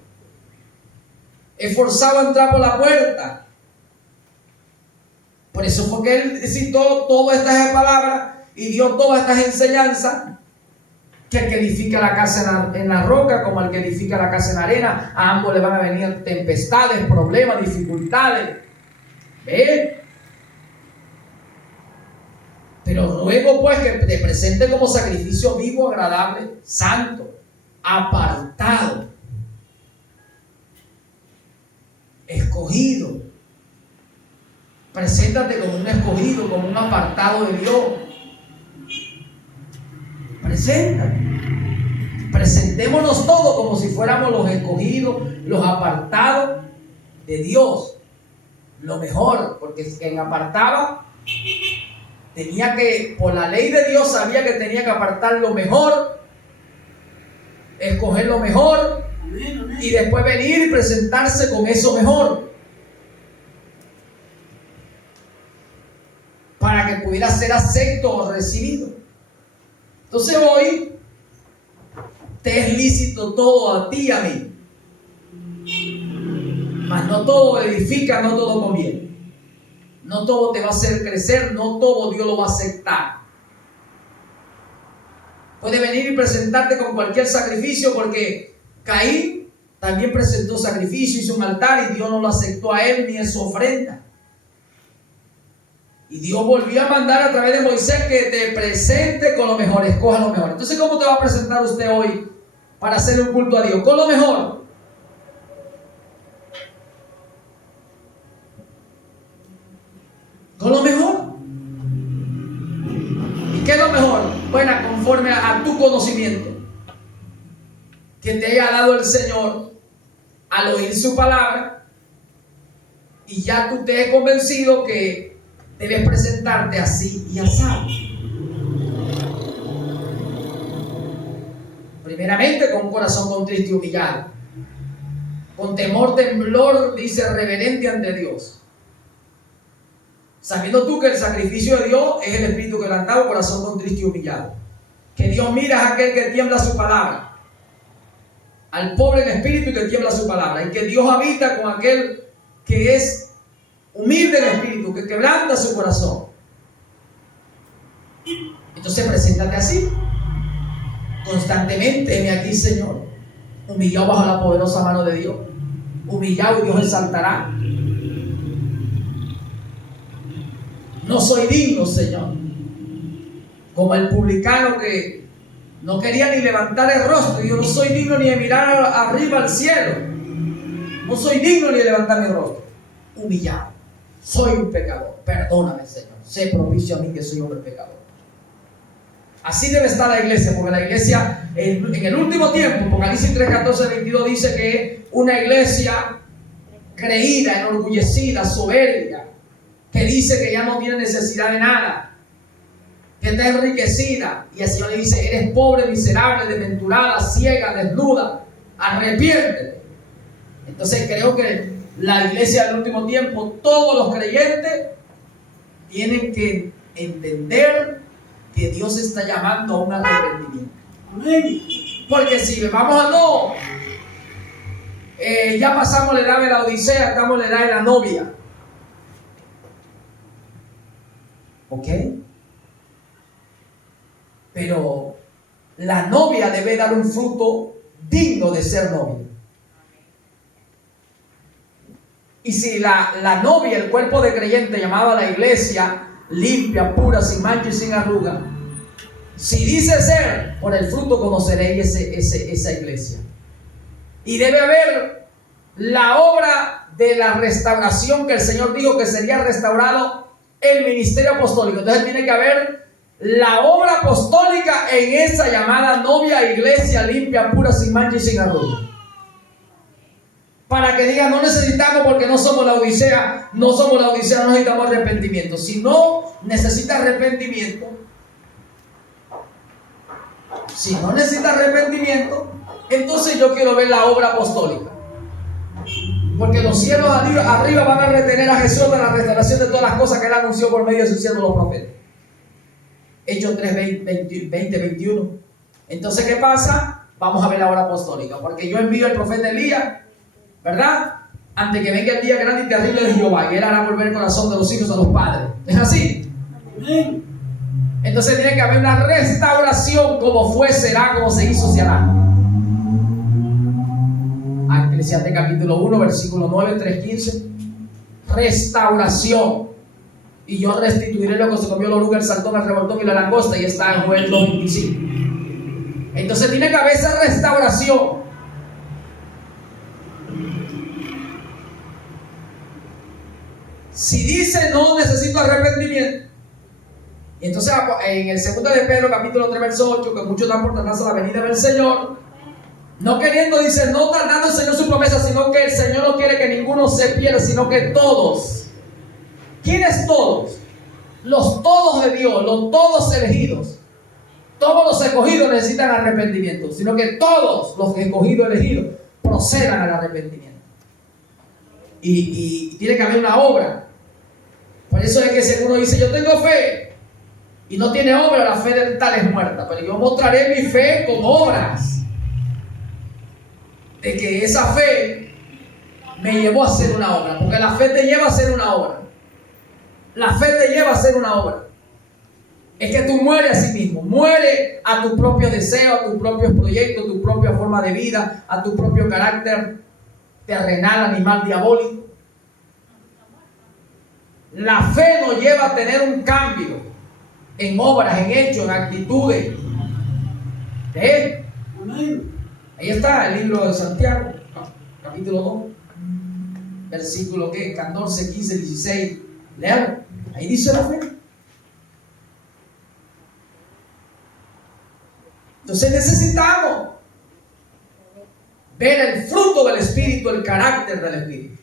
Esforzado a entrar por la puerta. Por eso fue que Él citó todas estas palabras y dio todas estas enseñanzas que el que edifica la casa en la roca como el que edifica la casa en la arena. A ambos le van a venir tempestades, problemas, dificultades. ¿Ve? Pero ruego pues que te presente como sacrificio vivo, agradable, santo, apartado, escogido. Preséntate como un escogido, como un apartado de Dios. Preséntate. Presentémonos todos como si fuéramos los escogidos, los apartados de Dios. Lo mejor, porque quien apartaba tenía que, por la ley de Dios, sabía que tenía que apartar lo mejor, escoger lo mejor y después venir y presentarse con eso mejor para que pudiera ser acepto o recibido. Entonces hoy te es lícito todo a ti y a mí, mas no todo edifica, no todo conviene. No todo te va a hacer crecer, no todo Dios lo va a aceptar. Puedes venir y presentarte con cualquier sacrificio, porque Caín también presentó sacrificio, hizo un altar y Dios no lo aceptó a él ni en su ofrenda. Y Dios volvió a mandar a través de Moisés que te presente con lo mejor, escoja lo mejor. Entonces, ¿cómo te va a presentar usted hoy para hacer un culto a Dios? Con lo mejor. Con lo mejor. ¿Y qué es lo mejor? Bueno, conforme a tu conocimiento que te haya dado el Señor al oír su palabra, y ya tú te has convencido que debes presentarte así y asado. Primeramente con un corazón contrito y humillado, con temor, temblor, dice, reverente ante Dios, sabiendo tú que el sacrificio de Dios es el espíritu quebrantado, corazón contrito y humillado. Que Dios mira a aquel que tiembla su palabra, al pobre en espíritu y que tiembla su palabra, y que Dios habita con aquel que es humilde en espíritu, que quebranta su corazón. Entonces preséntate así constantemente. Heme aquí, Señor, humillado bajo la poderosa mano de Dios, humillado, y Dios exaltará. No soy digno, Señor, como el publicano que no quería ni levantar el rostro. Yo no soy digno ni de mirar arriba al cielo, no soy digno ni de levantar mi rostro. Humillado, soy un pecador, perdóname, Señor, sé propicio a mí que soy hombre pecador. Así debe estar la iglesia, porque la iglesia en el último tiempo, Apocalipsis 3, 14, 22 dice que es una iglesia creída, enorgullecida, soberbia, que dice que ya no tiene necesidad de nada, que está enriquecida, y el Señor le dice: eres pobre, miserable, desventurada, ciega, desnuda, arrepiéntete. Entonces creo que la iglesia del último tiempo, todos los creyentes tienen que entender que Dios está llamando a un arrepentimiento. Porque si vamos a no, ya pasamos la edad de la Odisea, estamos en la edad de la novia. ¿Ok? Pero la novia debe dar un fruto digno de ser novia. Y si la novia, el cuerpo de creyente llamado a la iglesia, limpia, pura, sin mancha y sin arruga, si dice ser, por el fruto conoceréis esa iglesia. Y debe haber la obra de la restauración, que el Señor dijo que sería restaurado el ministerio apostólico. Entonces tiene que haber la obra apostólica en esa llamada novia, iglesia limpia, pura, sin mancha y sin arruga. Para que digan: no necesitamos, porque no somos la Odisea, no necesitamos arrepentimiento. Si no necesita arrepentimiento, entonces yo quiero ver la obra apostólica. Porque los cielos arriba van a retener a Jesús de la restauración de todas las cosas que él anunció por medio de sus siervos los profetas. Hechos 3, 20, 21. Entonces, ¿qué pasa? Vamos a ver la obra apostólica. Porque yo envío al profeta Elías, ¿verdad? Antes que venga el día grande y terrible de Jehová, y él hará volver el corazón de los hijos a los padres. ¿Es así? Entonces tiene que haber una restauración, como fue, será, como se hizo, se hará. Eclesiastés capítulo 1, versículo 9, 3:15. Restauración. Y yo restituiré lo que se comió la oruga, el saltón, el revoltón y la langosta. Y está en Joel 2:25. Entonces tiene que haber esa restauración. Si dice no necesito arrepentimiento, y entonces en el segundo de Pedro capítulo 3 verso 8, que muchos dan por tardanza la venida del Señor, no queriendo, dice, no tardando el Señor su promesa, sino que el Señor no quiere que ninguno se pierda, sino que todos. ¿Quiénes todos? Los todos de Dios, los todos elegidos. Todos los escogidos necesitan arrepentimiento, sino que todos los escogidos elegidos procedan al arrepentimiento. Y tiene que haber una obra. Por eso es que si uno dice, yo tengo fe, y no tiene obra, la fe del tal es muerta. Pero yo mostraré mi fe con obras. De que esa fe me llevó a hacer una obra. Porque la fe te lleva a hacer una obra. La fe te lleva a hacer una obra. Es que tú mueres a sí mismo. Mueres a tus propios deseos, a tus propios proyectos, a tu propia forma de vida, a tu propio carácter terrenal, animal, diabólico. La fe nos lleva a tener un cambio en obras, en hechos, en actitudes. Ahí está el libro de Santiago, capítulo 2, versículo 14, 15, 16. Leamos. Ahí dice la fe. Entonces necesitamos ver el fruto del Espíritu, el carácter del Espíritu.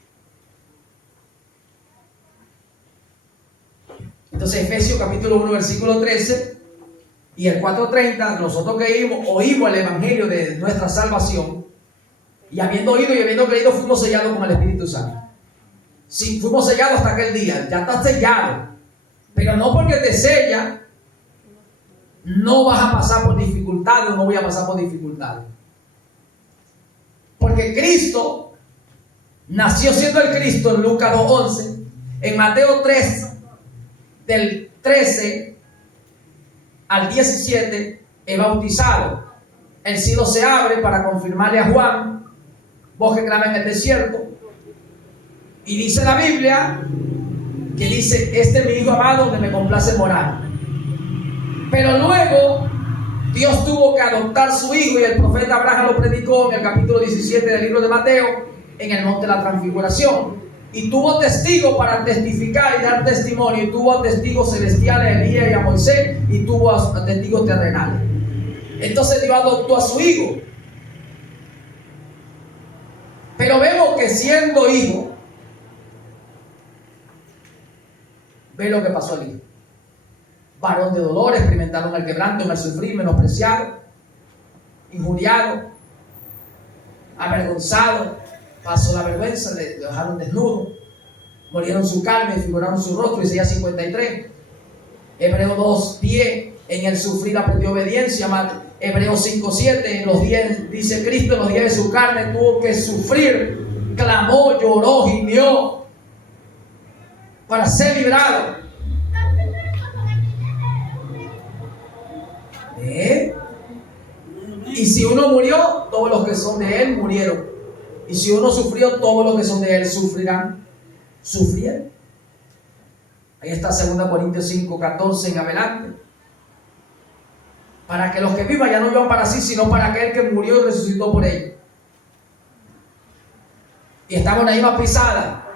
Entonces Efesios capítulo 1 versículo 13 y el 4:30, nosotros que oímos el evangelio de nuestra salvación, y habiendo oído y habiendo creído fuimos sellados con el Espíritu Santo. Sí, fuimos sellados hasta aquel día, ya está sellado, pero no porque te sella no vas a pasar por dificultades o no voy a pasar por dificultades. Porque Cristo nació siendo el Cristo en Lucas 2:11, en Mateo 3, del 13 al 17, es bautizado. El cielo se abre para confirmarle a Juan, voz que clama en el desierto. Y dice la Biblia, que dice, este es mi hijo amado donde me complace morar. Pero luego Dios tuvo que adoptar su hijo, y el profeta Abraham lo predicó en el capítulo 17 del libro de Mateo, en el monte de la transfiguración. Y tuvo testigos para testificar y dar testimonio. Y tuvo testigos celestiales a Elías y a Moisés. Y tuvo testigos terrenales. Entonces Dios adoptó a su hijo. Pero vemos que siendo hijo, ve lo que pasó al hijo. Varón de dolor, experimentaron el quebranto, el sufrir, menospreciado, injuriado, avergonzado. Pasó la vergüenza, le dejaron desnudo, molieron su carne, figuraron su rostro. Isaías 53. Hebreos 2:10, en el sufrir aprendió obediencia. Hebreos 5:7, en los días, dice Cristo, en los días de su carne tuvo que sufrir, clamó, lloró, gimió para ser librado. Y si uno murió, todos los que son de él murieron. Y si uno sufrió, todos los que son de él sufrirán. Sufrieron. Ahí está 2 Corintios 5:14 en adelante. Para que los que vivan ya no vivan para sí, sino para aquel que murió y resucitó por ellos. Y estamos en la misma pisada.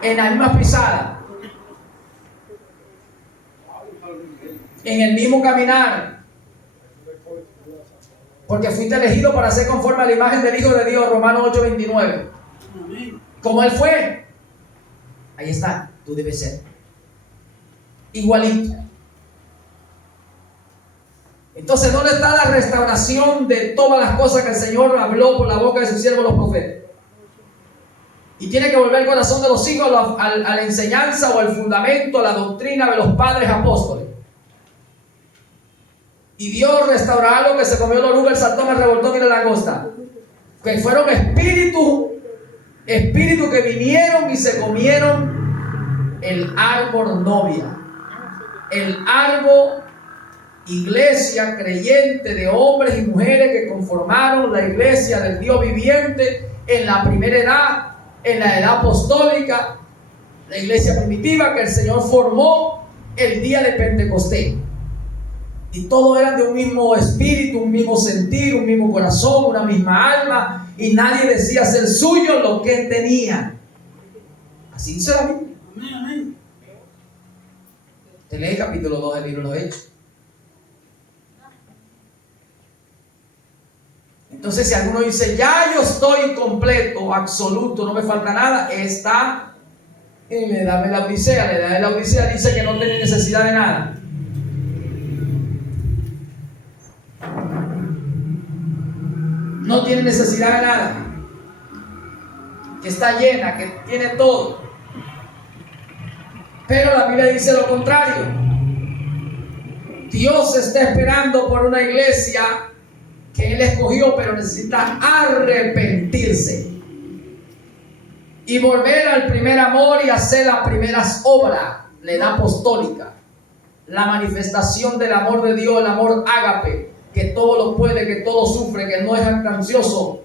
En la misma pisada. En el mismo caminar. Porque fuiste elegido para ser conforme a la imagen del Hijo de Dios, Romanos 8:29. Como Él fue, ahí está, tú debes ser igualito. Entonces, ¿dónde está la restauración de todas las cosas que el Señor habló por la boca de sus siervos los profetas? Y tiene que volver el corazón de los hijos a la enseñanza o al fundamento, a la doctrina de los padres apóstoles. Y Dios restaurará lo que se comió la oruga, el saltón, el revoltón y la langosta. Que fueron espíritus que vinieron y se comieron el árbol novia. El árbol iglesia creyente de hombres y mujeres que conformaron la iglesia del Dios viviente en la primera edad, en la edad apostólica, la iglesia primitiva que el Señor formó el día de Pentecostés. Y todos eran de un mismo espíritu, un mismo sentir, un mismo corazón, una misma alma, y nadie decía ser suyo lo que tenía. Así dice la Biblia. Amén. Te lee el capítulo 2 del libro de los Hechos. Entonces, si alguno dice, ya yo estoy completo, absoluto, no me falta nada, está en la edad de la Odisea. La edad de la Odisea dice que no tiene necesidad de nada. No tiene necesidad de nada. Que está llena, que tiene todo. Pero la Biblia dice lo contrario. Dios está esperando por una iglesia que Él escogió, pero necesita arrepentirse y volver al primer amor y hacer las primeras obras, la edad apostólica, la manifestación del amor de Dios, el amor ágape, que todo lo puede, que todo sufre, que no es ansioso,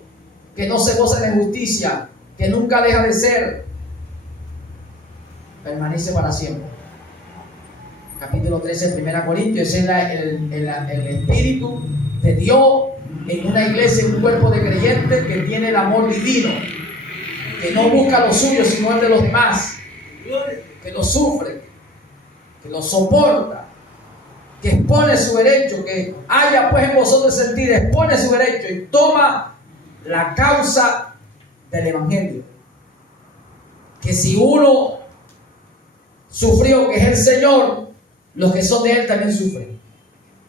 que no se goza de justicia, que nunca deja de ser, permanece para siempre. Capítulo 13 de 1 Corintios, ese es el Espíritu de Dios en una iglesia, en un cuerpo de creyentes que tiene el amor divino, que no busca lo suyo sino el de los demás, que lo sufre, que lo soporta, que expone su derecho, que haya pues en vosotros sentir, expone su derecho y toma la causa del evangelio. Que si uno sufrió, que es el Señor, los que son de Él también sufren.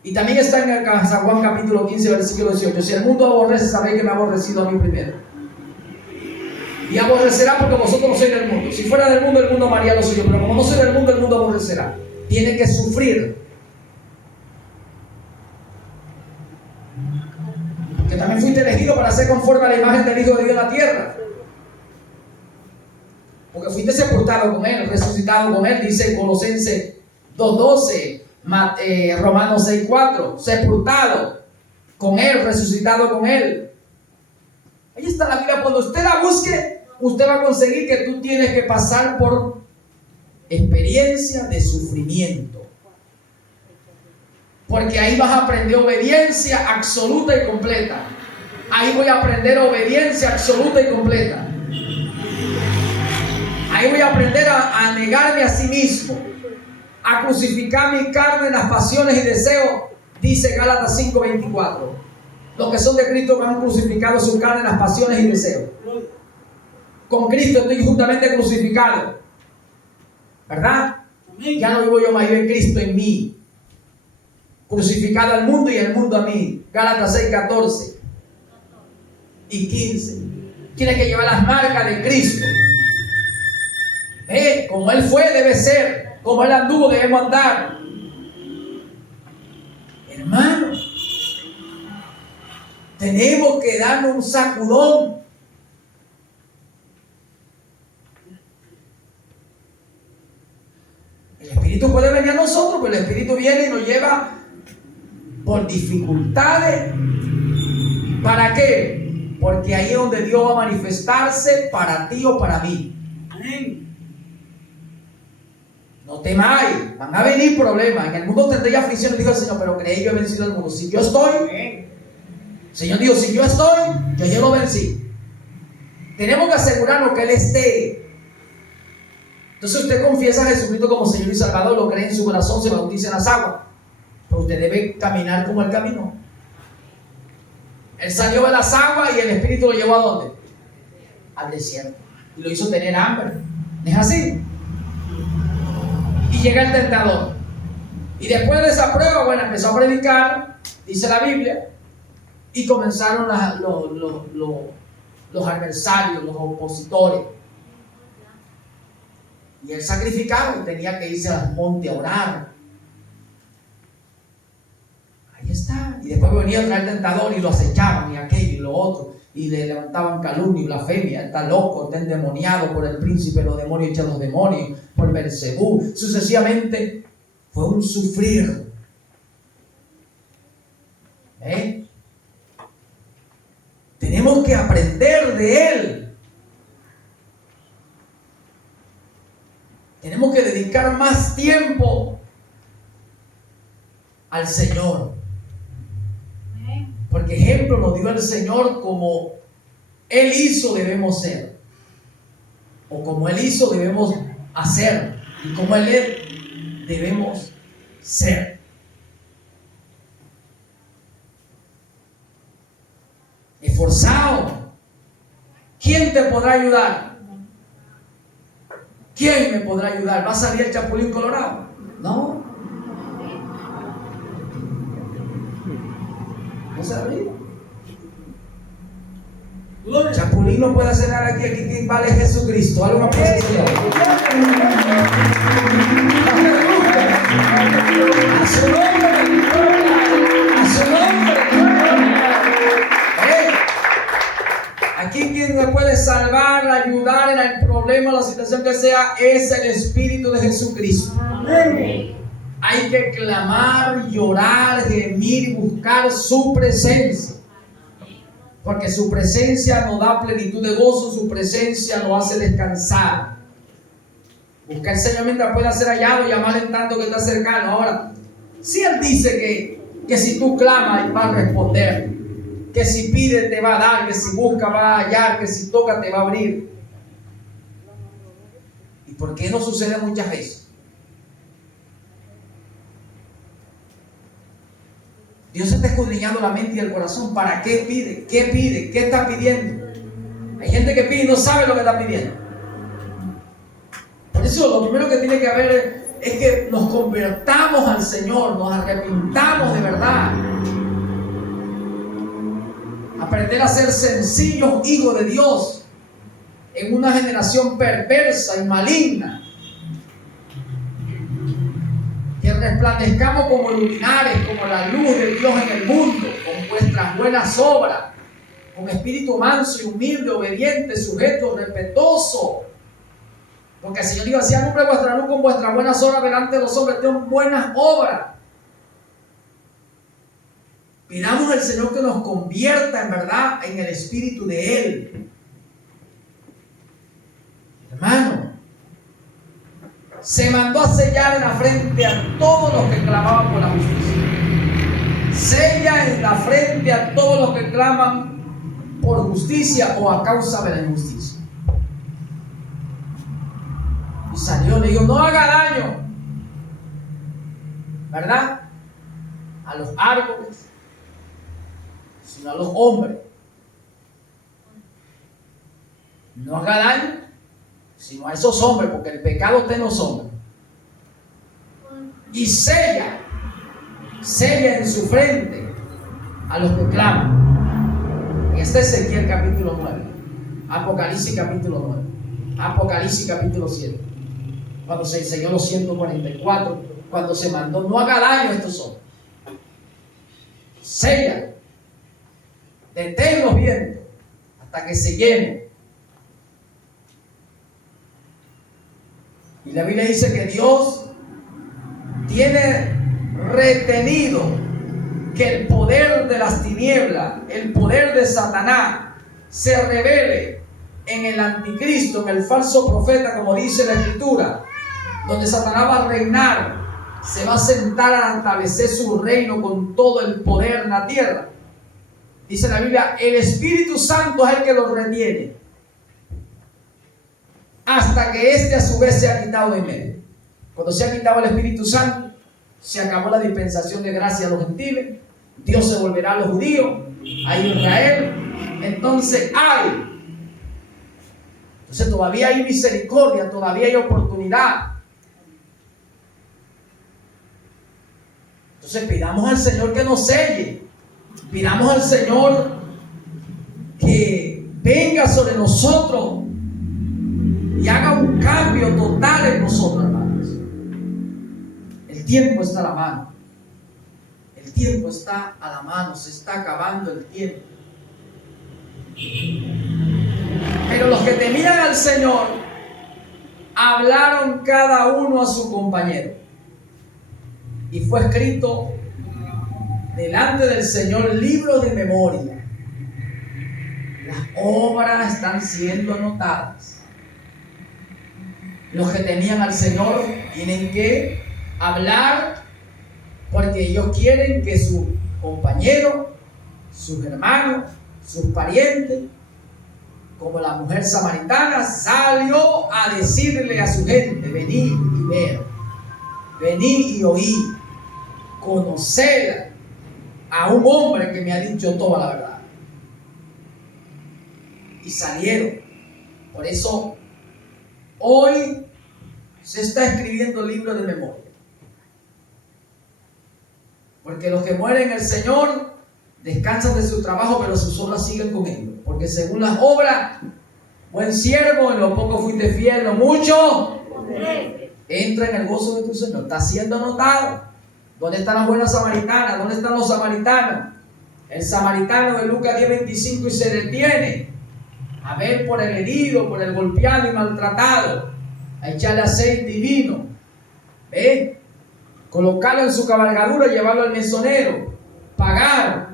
Y también está en el San Juan capítulo 15 versículo 18. Si el mundo aborrece, sabéis que me ha aborrecido a mí primero. Y aborrecerá porque vosotros no sois del mundo. Si fuera del mundo, el mundo amaría lo suyo, pero como no soy del mundo, el mundo aborrecerá. Tiene que sufrir. Que también fuiste elegido para ser conforme a la imagen del Hijo de Dios en la tierra. Porque fuiste sepultado con Él, resucitado con Él, dice Colosenses 2:12, Romanos 6:4, sepultado con Él, resucitado con Él. Ahí está la Biblia. Cuando usted la busque, usted va a conseguir que tú tienes que pasar por experiencia de sufrimiento. Porque ahí vas a aprender obediencia absoluta y completa. Ahí voy a aprender obediencia absoluta y completa. Ahí voy a aprender a negarme a sí mismo, a crucificar mi carne en las pasiones y deseos, dice Gálatas 5:24. Los que son de Cristo han crucificado su carne en las pasiones y deseos. Con Cristo estoy juntamente crucificado, ¿verdad? Ya no vivo yo, más vive Cristo en mí. Crucificado al mundo y el mundo a mí. Gálatas 6:14 y 15. Tiene que llevar las marcas de Cristo. Como Él fue, debe ser. Como Él anduvo, debemos andar. Hermano, tenemos que darnos un sacudón. El Espíritu puede venir a nosotros, pero el Espíritu viene y nos lleva por dificultades. ¿Para qué? Porque ahí es donde Dios va a manifestarse para ti o para mí. Amén. No temáis, van a venir problemas. En el mundo tendréis aflicciones, dijo el Señor, pero creéis yo he vencido al mundo. Si yo estoy, Señor dijo, si yo estoy, yo lo vencí. Tenemos que asegurarnos que Él esté. Entonces usted confiesa a Jesucristo como Señor y Salvador, lo cree en su corazón, se bautiza en las aguas. Pero usted debe caminar como Él caminó. Él salió de las aguas y el Espíritu lo llevó ¿a dónde? Al desierto. Y lo hizo tener hambre. ¿No es así? Y llega el tentador. Y después de esa prueba, bueno, empezó a predicar, dice la Biblia, y comenzaron los adversarios, los opositores. Y él sacrificaba y tenía que irse al monte a orar. Ahí está. Y después venía otra el tentador y lo acechaban y aquello y lo otro. Y le levantaban calumnia y blasfemia. Está loco, está endemoniado por el príncipe de los demonios, echa los demonios, por Belcebú. Sucesivamente fue un sufrir. Tenemos que aprender de Él. Tenemos que dedicar más tiempo al Señor. Porque ejemplo nos dio el Señor, como Él hizo debemos ser. O como Él hizo debemos hacer. Y como Él debemos ser. Esforzado. ¿Quién te podrá ayudar? ¿Quién me podrá ayudar? ¿Va a salir el Chapulín Colorado? No. No se ríe. Chapulín no puede hacer nada aquí. Aquí quien vale Jesucristo. Algo más posesión. A su nombre. A su nombre. Aquí quien me puede salvar, ayudar en el problema, la situación que sea, es el Espíritu de Jesucristo. Amén. Hay que clamar, llorar, gemir y buscar su presencia. Porque su presencia nos da plenitud de gozo, su presencia nos hace descansar. Buscar al Señor mientras pueda ser hallado y llamarle en tanto que está cercano. Ahora, si Él dice que si tú clamas va a responder, que si pide te va a dar, que si busca va a hallar, que si toca te va a abrir. ¿Y por qué no sucede muchas veces? Dios está escudriñando la mente y el corazón. ¿Para qué pide? ¿Qué pide? ¿Qué está pidiendo? Hay gente que pide y no sabe lo que está pidiendo. Por eso lo primero que tiene que haber es que nos convertamos al Señor, nos arrepintamos de verdad. Aprender a ser sencillos hijos de Dios en una generación perversa y maligna. Que resplandezcamos como luminares, como la luz de Dios en el mundo, con vuestras buenas obras, con espíritu manso y humilde, obediente, sujeto, respetuoso. Porque el Señor dijo: así alumbre vuestra luz con vuestras buenas obras delante de los hombres. Tengan buenas obras. Pidamos al Señor que nos convierta en verdad en el espíritu de Él. Hermano, se mandó a sellar en la frente a todos los que clamaban por la justicia. Sella en la frente a todos los que claman por justicia o a causa de la injusticia. Y salió, le dijo: no haga daño, ¿verdad?, a los árboles, sino a los hombres. No haga daño sino a esos hombres, porque el pecado está en los hombres. Y sella en su frente a los que claman. Este es Ezequiel capítulo 9, Apocalipsis capítulo 9, Apocalipsis capítulo 7, cuando se enseñó los 144, cuando se mandó: no haga daño a estos hombres. Sella, detén los vientos hasta que se llenen. Y la Biblia dice que Dios tiene retenido que el poder de las tinieblas, el poder de Satanás, se revele en el anticristo, en el falso profeta, como dice la Escritura, donde Satanás va a reinar, se va a sentar a establecer su reino con todo el poder en la tierra. Dice la Biblia: el Espíritu Santo es el que lo retiene, hasta que éste a su vez se ha quitado de en medio. Cuando se ha quitado el Espíritu Santo, se acabó la dispensación de gracia a los gentiles. Dios se volverá a los judíos, a Israel. Entonces todavía hay misericordia, todavía hay oportunidad. Entonces pidamos al Señor que nos selle. Pidamos al Señor que venga sobre nosotros y haga un cambio total en nosotros, hermanos. El tiempo está a la mano. El tiempo está a la mano. Se está acabando el tiempo. Pero los que temían al Señor hablaron cada uno a su compañero. Y fue escrito delante del Señor libros de memoria. Las obras están siendo anotadas. Los que temían al Señor tienen que hablar, porque ellos quieren que sus compañeros, sus hermanos, sus parientes, como la mujer samaritana, salió a decirle a su gente: venid y ver, venid y oíd, conoced a un hombre que me ha dicho toda la verdad. Y salieron. Por eso hoy se está escribiendo libros de memoria, porque los que mueren en el Señor descansan de su trabajo, pero sus obras siguen con ellos. Porque según las obras, buen siervo, en lo poco fuiste fiel, en lo mucho, entra en el gozo de tu Señor. Está siendo anotado. ¿Dónde están las buenas samaritanas? ¿Dónde están los samaritanos? El samaritano de Lucas 10:25, y se detiene a ver por el herido, por el golpeado y maltratado, a echarle aceite y vino, colocarlo en su cabalgadura, llevarlo al mesonero, pagar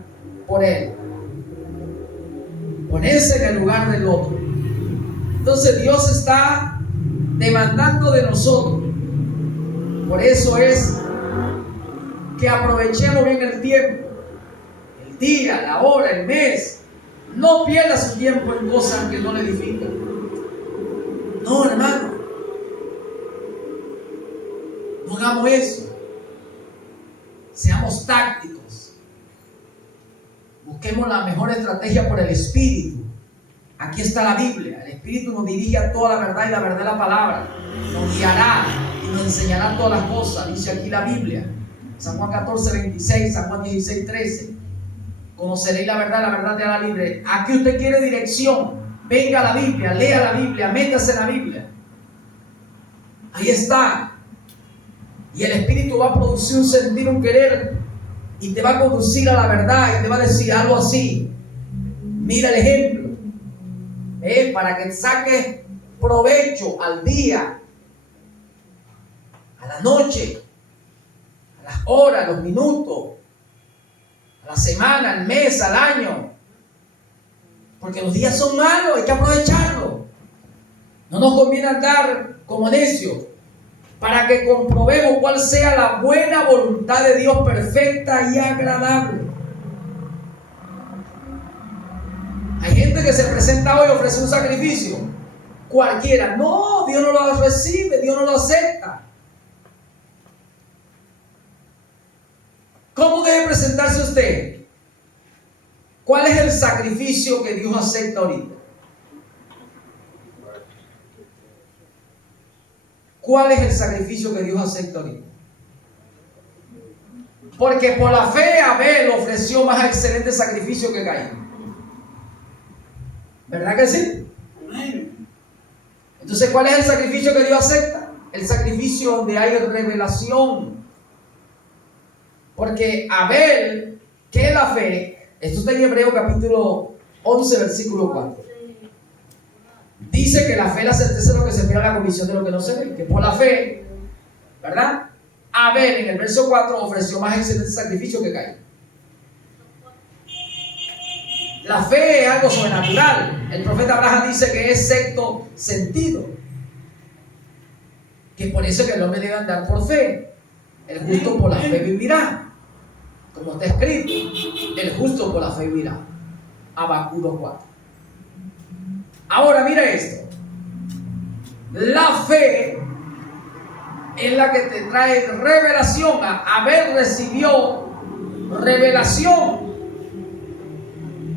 por él, ponerse en el lugar del otro. Entonces Dios está demandando de nosotros. Por eso es que aprovechemos bien el tiempo, el día, la hora, el mes. No pierda su tiempo en cosas que no le edifican. No, hermano, no hagamos eso. Seamos tácticos. Busquemos la mejor estrategia por el Espíritu. Aquí está la Biblia. El Espíritu nos dirige a toda la verdad, y la verdad es la palabra. Nos guiará y nos enseñará todas las cosas. Dice aquí la Biblia. San Juan 14:26, San Juan 16:13. Conoceréis la verdad te hará libre. Aquí usted quiere dirección. Venga a la Biblia, lea la Biblia, métase en la Biblia. Ahí está. Y el Espíritu va a producir un sentir, un querer, y te va a conducir a la verdad, y te va a decir algo así. Mira el ejemplo, para que saques provecho al día, a la noche, a las horas, a los minutos, a la semana, al mes, al año. Porque los días son malos, hay que aprovecharlos. No nos conviene andar como necios, para que comprobemos cuál sea la buena voluntad de Dios, perfecta y agradable. Hay gente que se presenta hoy y ofrece un sacrificio cualquiera. No, Dios no lo recibe, Dios no lo acepta. ¿Cómo debe presentarse usted? ¿Cuál es el sacrificio que Dios acepta ahorita? ¿Cuál es el sacrificio que Dios acepta ahorita? Porque por la fe Abel ofreció más excelente sacrificio que Caín. ¿Verdad que sí? Entonces, ¿cuál es el sacrificio que Dios acepta? El sacrificio donde hay revelación. Porque Abel, ¿qué es la fe? Esto está en Hebreos capítulo 11, versículo 4. Dice que la fe es la certeza de lo que se espera, la convicción de lo que no se ve. Que por la fe, ¿verdad? Abel, en el verso 4, ofreció más excelente sacrificio que Caín. La fe es algo sobrenatural. El profeta Abraham dice que es sexto sentido. Que por eso que el hombre debe andar por fe. El justo por la fe vivirá. Como está escrito, el justo por la fe vivirá. Habacuc 2:4. Ahora mira esto. La fe es la que te trae revelación. Abel recibió revelación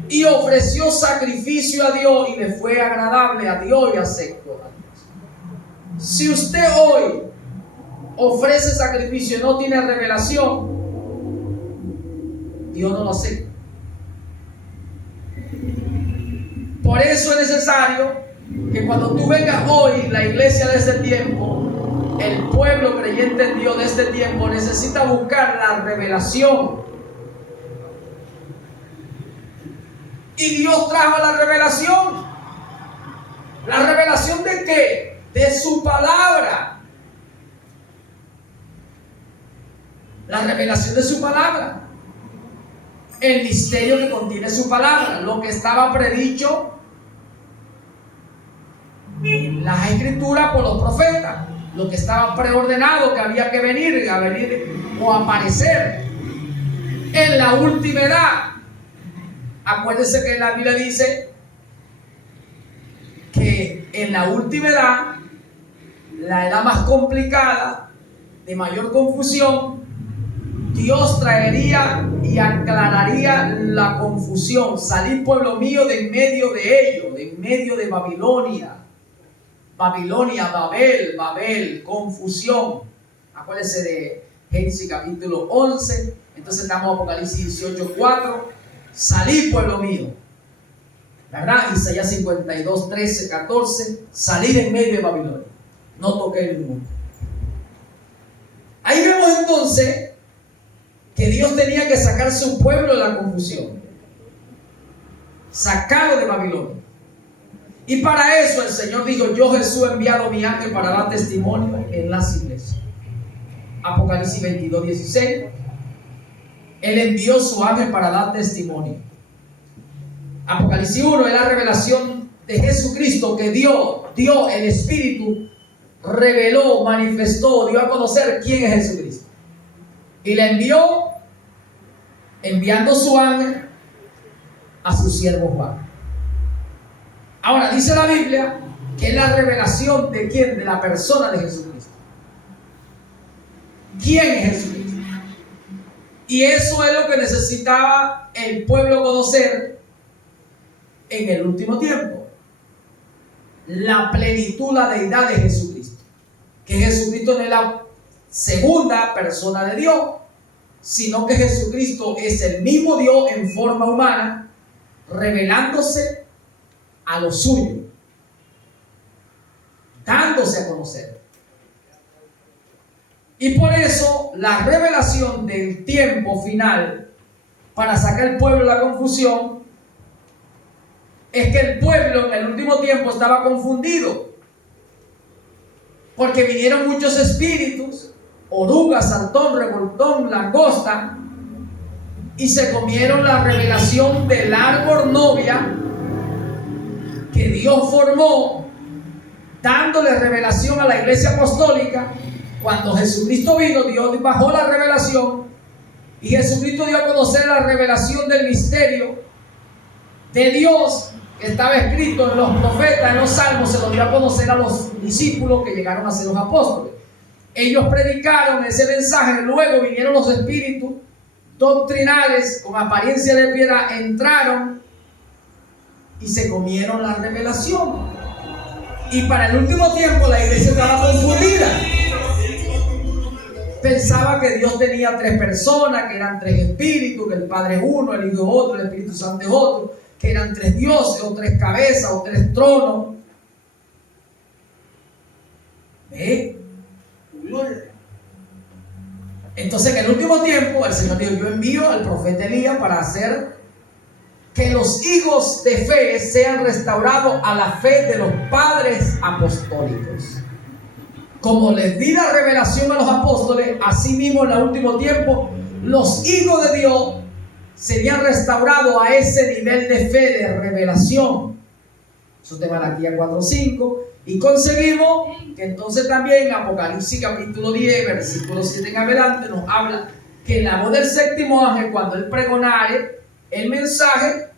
y ofreció sacrificio a Dios, y le fue agradable a Dios y aceptó a Dios. Si usted hoy ofrece sacrificio y no tiene revelación, Dios no lo acepta. Por eso es necesario que cuando tú vengas hoy, la iglesia de este tiempo, el pueblo creyente en Dios de este tiempo, necesita buscar la revelación. Y Dios trajo la revelación. ¿La revelación de qué? De su palabra. La revelación de su palabra. el misterio que contiene su palabra, lo que estaba predicho en las escrituras por los profetas, lo que estaba preordenado que había que venir o aparecer en la última edad. Acuérdense que la Biblia dice que en la última edad, la edad más complicada, de mayor confusión, Dios traería y aclararía la confusión. Salid, pueblo mío, de en medio de ellos, de en medio de Babilonia. Babilonia, Babel, confusión. Acuérdense de Génesis capítulo 11. Entonces estamos en Apocalipsis 18:4. Salid, pueblo mío. ¿Verdad? Isaías 52, 13, 14. Salid en medio de Babilonia. No toqué el mundo. Ahí vemos entonces que Dios tenía que sacar su pueblo de la confusión, sacarlo de Babilonia. Y para eso el Señor dijo: yo, Jesús, he enviado mi ángel para dar testimonio en las iglesias. Apocalipsis 22, 16. Él envió su ángel para dar testimonio. Apocalipsis 1 es la revelación de Jesucristo que dio el Espíritu, reveló, manifestó, dio a conocer quién es Jesucristo. Y le envió, enviando su ángel a su siervo Juan. Ahora dice la Biblia que es la revelación de quién, de la persona de Jesucristo. ¿Quién es Jesucristo? Y eso es lo que necesitaba el pueblo conocer en el último tiempo. La plenitud, la deidad de Jesucristo. Que Jesucristo no es la segunda persona de Dios, sino que Jesucristo es el mismo Dios en forma humana, revelándose a lo suyo, dándose a conocer. Y por eso la revelación del tiempo final para sacar al pueblo de la confusión es que el pueblo en el último tiempo estaba confundido, porque vinieron muchos espíritus, oruga, saltón, revoltón, langosta, y se comieron la revelación del árbol novia que Dios formó, dándole revelación a la iglesia apostólica. Cuando Jesucristo vino, Dios bajó la revelación y Jesucristo dio a conocer la revelación del misterio de Dios que estaba escrito en los profetas, en los salmos. Se lo dio a conocer a los discípulos que llegaron a ser los apóstoles. Ellos predicaron ese mensaje. Luego vinieron los espíritus doctrinales con apariencia de piedad, entraron y se comieron la revelación. Y para el último tiempo la iglesia estaba confundida. Pensaba que Dios tenía tres personas, que eran tres espíritus, que el Padre es uno, el Hijo es otro, el Espíritu Santo es otro, que eran tres dioses, o tres cabezas, o tres tronos. ¿Ve? Entonces en el último tiempo el Señor dijo: yo envío al profeta Elías para hacer que los hijos de fe sean restaurados a la fe de los padres apostólicos. Como les di la revelación a los apóstoles, así mismo en el último tiempo los hijos de Dios serían restaurados a ese nivel de fe, de revelación. Eso es de Malaquías 4:5. Y conseguimos que entonces también Apocalipsis capítulo 10, versículo 7 en adelante, nos habla que en la voz del séptimo ángel, cuando él pregonare el mensaje,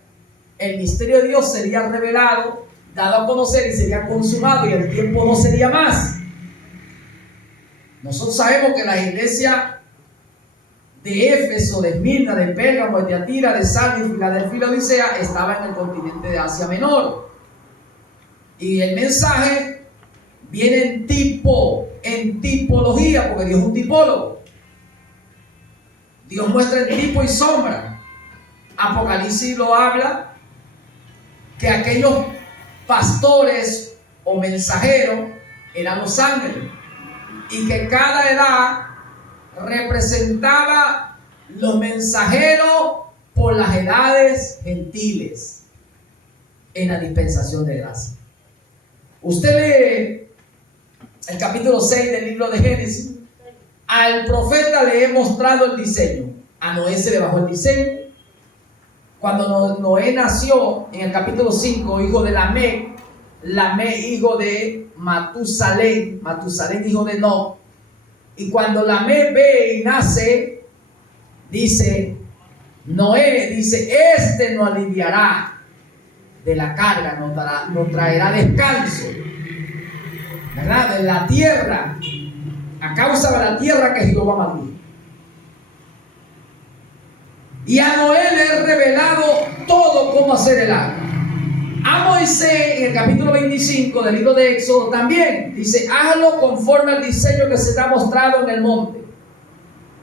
el misterio de Dios sería revelado, dado a conocer y sería consumado, y el tiempo no sería más. Nosotros sabemos que las iglesias de Éfeso, de Esmirna, de Pérgamo, de Tiatira, de Sardis, de Filadelfia y Laodicea estaban en el continente de Asia Menor. Y el mensaje viene en tipología, porque Dios es un tipólogo. Dios muestra en tipo y sombra. Apocalipsis lo habla, que aquellos pastores o mensajeros eran los ángeles, y que cada edad representaba los mensajeros por las edades gentiles en la dispensación de gracia. Usted lee el capítulo 6 del libro de Génesis. Al profeta le he mostrado el diseño. A Noé se le bajó el diseño, Cuando Noé nació en el capítulo 5, hijo de Lamec, Lamec hijo de Matusalén, Matusalén hijo de Enoc. Y cuando Lamec ve y nace, dice Noé, dice, este nos aliviará de la carga, nos traerá descanso, ¿verdad? De la tierra, a causa de la tierra que Jehová maldijo. Y a Noé le he revelado todo cómo hacer el arca. A Moisés, en el capítulo 25 del libro de Éxodo, también dice, hazlo conforme al diseño que se te ha mostrado en el monte,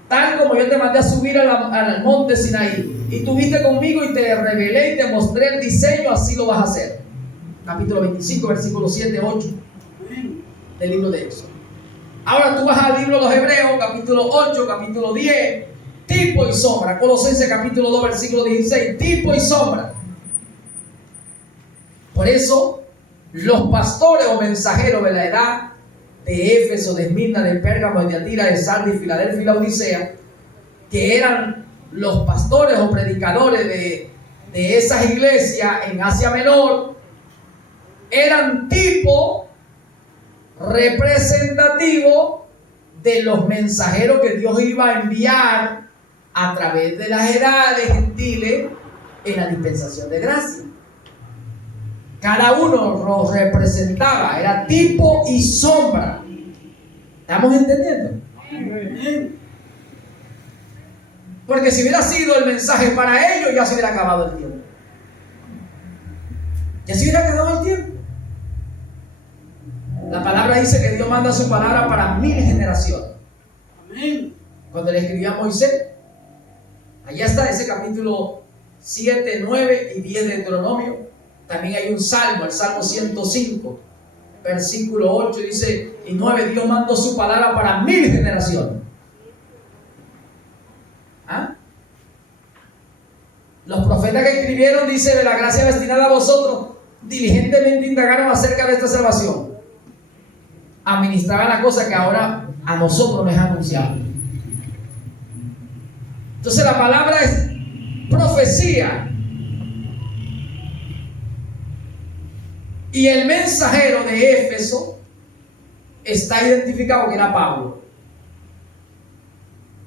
tal como yo te mandé a subir al monte Sinaí, y tuviste conmigo y te revelé y te mostré el diseño, así lo vas a hacer. Capítulo 25, versículos 7, 8 del libro de Éxodo. Ahora tú vas al libro de los Hebreos, capítulo 8, capítulo 10, tipo y sombra. Colosenses capítulo 2, versículo 16, tipo y sombra. Por eso, los pastores o mensajeros de la edad de Éfeso, de Esmirna, de Pérgamo, de Tiatira, de Sardis, Filadelfia y la Odisea, que eran los pastores o predicadores de esas iglesias en Asia Menor, eran tipo representativo de los mensajeros que Dios iba a enviar a través de las edades gentiles en la dispensación de gracia. Cada uno los representaba, era tipo y sombra. ¿Estamos entendiendo? Porque si hubiera sido el mensaje para ellos, ya se hubiera acabado el tiempo. Ya se hubiera acabado el tiempo. La palabra dice que Dios manda su palabra para 1000 generaciones. Cuando le escribió a Moisés, allá está ese capítulo 7, 9 y 10 de Deuteronomio. También hay un salmo, el Salmo 105, versículo 8 dice, y 9, Dios mandó su palabra para 1000 generaciones. ¿Ah? Los profetas que escribieron, dice, de la gracia destinada a vosotros, diligentemente indagaron acerca de esta salvación. Administraban la cosa que ahora a nosotros nos es anunciado. Entonces la palabra es profecía. Y el mensajero de Éfeso está identificado que era Pablo.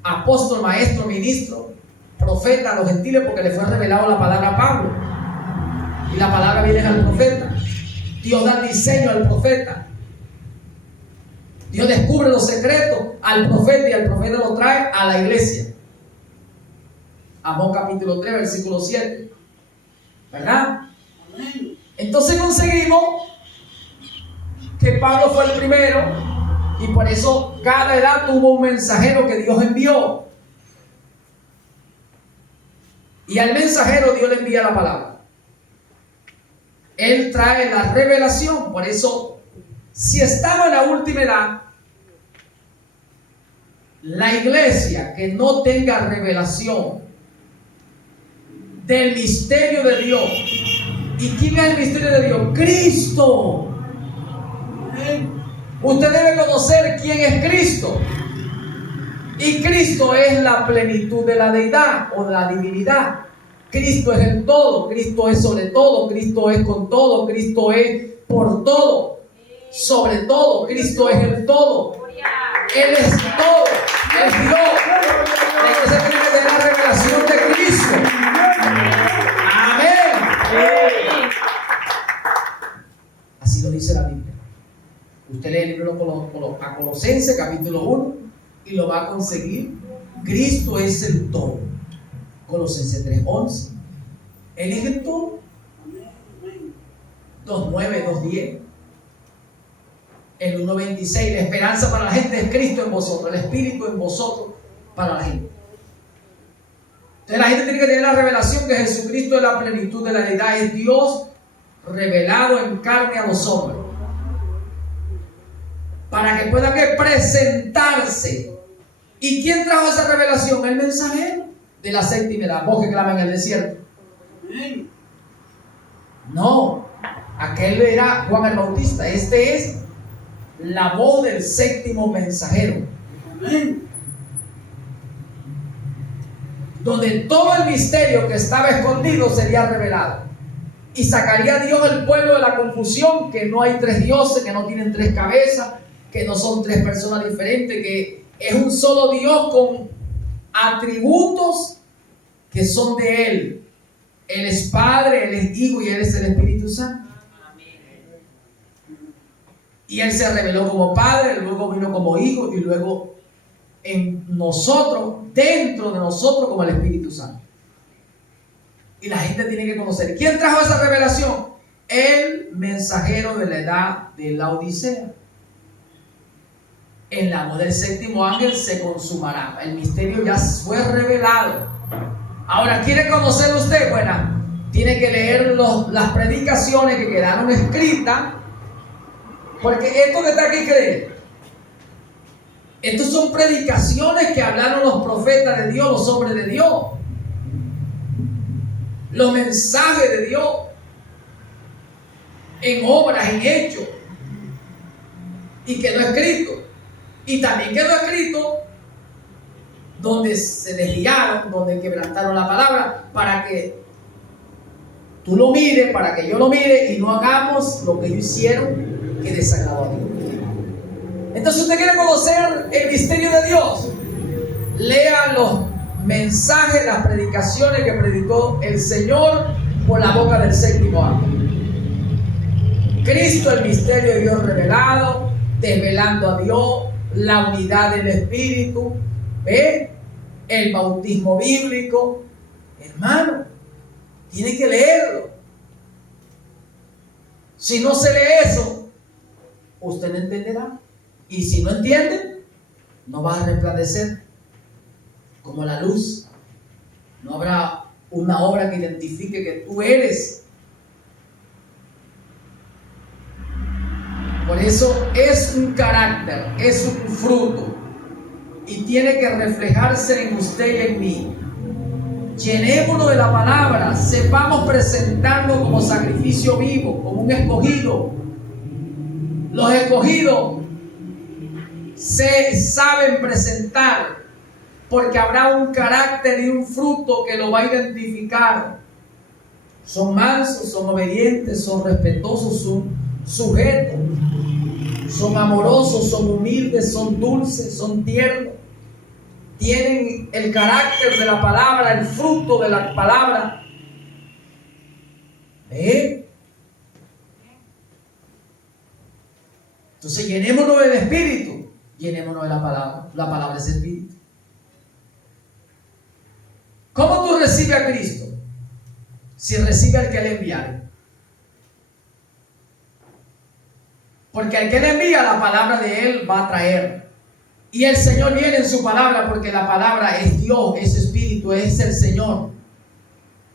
Apóstol, maestro, ministro, profeta a los gentiles, porque le fue revelado la palabra a Pablo. Y la palabra viene al profeta. Dios da el diseño al profeta. Dios descubre los secretos al profeta y al profeta lo trae a la iglesia. Amós capítulo 3, versículo 7. ¿Verdad? Amén. Entonces conseguimos que Pablo fue el primero y por eso cada edad tuvo un mensajero que Dios envió. Y al mensajero Dios le envía la palabra. Él trae la revelación. Por eso, si estaba en la última edad, la iglesia que no tenga revelación del misterio de Dios. ¿Y quién es el misterio de Dios? Cristo. Usted debe conocer quién es Cristo. Y Cristo es la plenitud de la deidad o de la divinidad. Cristo es el todo, Cristo es sobre todo, Cristo es con todo, Cristo es por todo, sobre todo, Cristo es el todo. Él es todo, es Dios. Entonces tiene que tener la revelación de Cristo. Amén. Así lo dice la Biblia. Usted lee el libro a Colosenses capítulo 1 y lo va a conseguir. Cristo es el todo. Colosenses 3:11. Él es el todo. 2:9, 2:10. El 1:26. La esperanza para la gente es Cristo en vosotros, el Espíritu en vosotros para la gente. Entonces la gente tiene que tener la revelación que Jesucristo es la plenitud de la deidad, es Dios revelado en carne a los hombres, para que pueda presentarse. ¿Y quién trajo esa revelación? El mensajero de la séptima edad, voz que clama en el desierto. No, aquel era Juan el Bautista. Este es la voz del séptimo mensajero. donde todo el misterio que estaba escondido sería revelado. Y sacaría Dios el pueblo de la confusión, que no hay tres dioses, que no tienen tres cabezas, que no son tres personas diferentes, que es un solo Dios con atributos que son de Él. Él es Padre, Él es Hijo y Él es el Espíritu Santo. Y Él se reveló como Padre, luego vino como Hijo y luego en nosotros, dentro de nosotros, como el Espíritu Santo. Y la gente tiene que conocer. ¿Quién trajo esa revelación? El mensajero de la edad de la Odisea. En la voz del séptimo ángel se consumará. El misterio ya fue revelado. Ahora, ¿quiere conocer usted? Bueno, tiene que leer las predicaciones que quedaron escritas. Porque esto que está aquí, ¿cree? Estas son predicaciones que hablaron los profetas de Dios, los hombres de Dios. Los mensajes de Dios. En obras, en hechos. Y quedó escrito. Y también quedó escrito donde se desviaron, donde quebrantaron la palabra, para que tú lo mires, para que yo lo mire y no hagamos lo que ellos hicieron que desagradó a Dios. Entonces, usted quiere conocer el misterio de Dios, lea los mensajes, las predicaciones que predicó el Señor por la boca del séptimo ángel. Cristo, el misterio de Dios revelado, desvelando a Dios, la unidad del Espíritu, ¿ve? El bautismo bíblico. Hermano, tiene que leerlo. Si no se lee eso, usted no entenderá. Y si no entiende, no va a resplandecer como la luz. No habrá una obra que identifique que tú eres. Por eso es un carácter, es un fruto. Y tiene que reflejarse en usted y en mí. Llenémonos de la palabra, sepamos presentarlo como sacrificio vivo, como un escogido. Los escogidos se saben presentar porque habrá un carácter y un fruto que lo va a identificar. Son mansos, son obedientes, son respetuosos, son sujetos, son amorosos, son humildes, son dulces, son tiernos. Tienen el carácter de la palabra, el fruto de la palabra. Entonces llenémonos del Espíritu, llenémonos de la palabra. La palabra es Espíritu. ¿Cómo tú recibes a Cristo? Si recibe al que le enviaron. Porque al que le envía, la palabra de Él va a traer. Y el Señor viene en su palabra, porque la palabra es Dios, es Espíritu, es el Señor.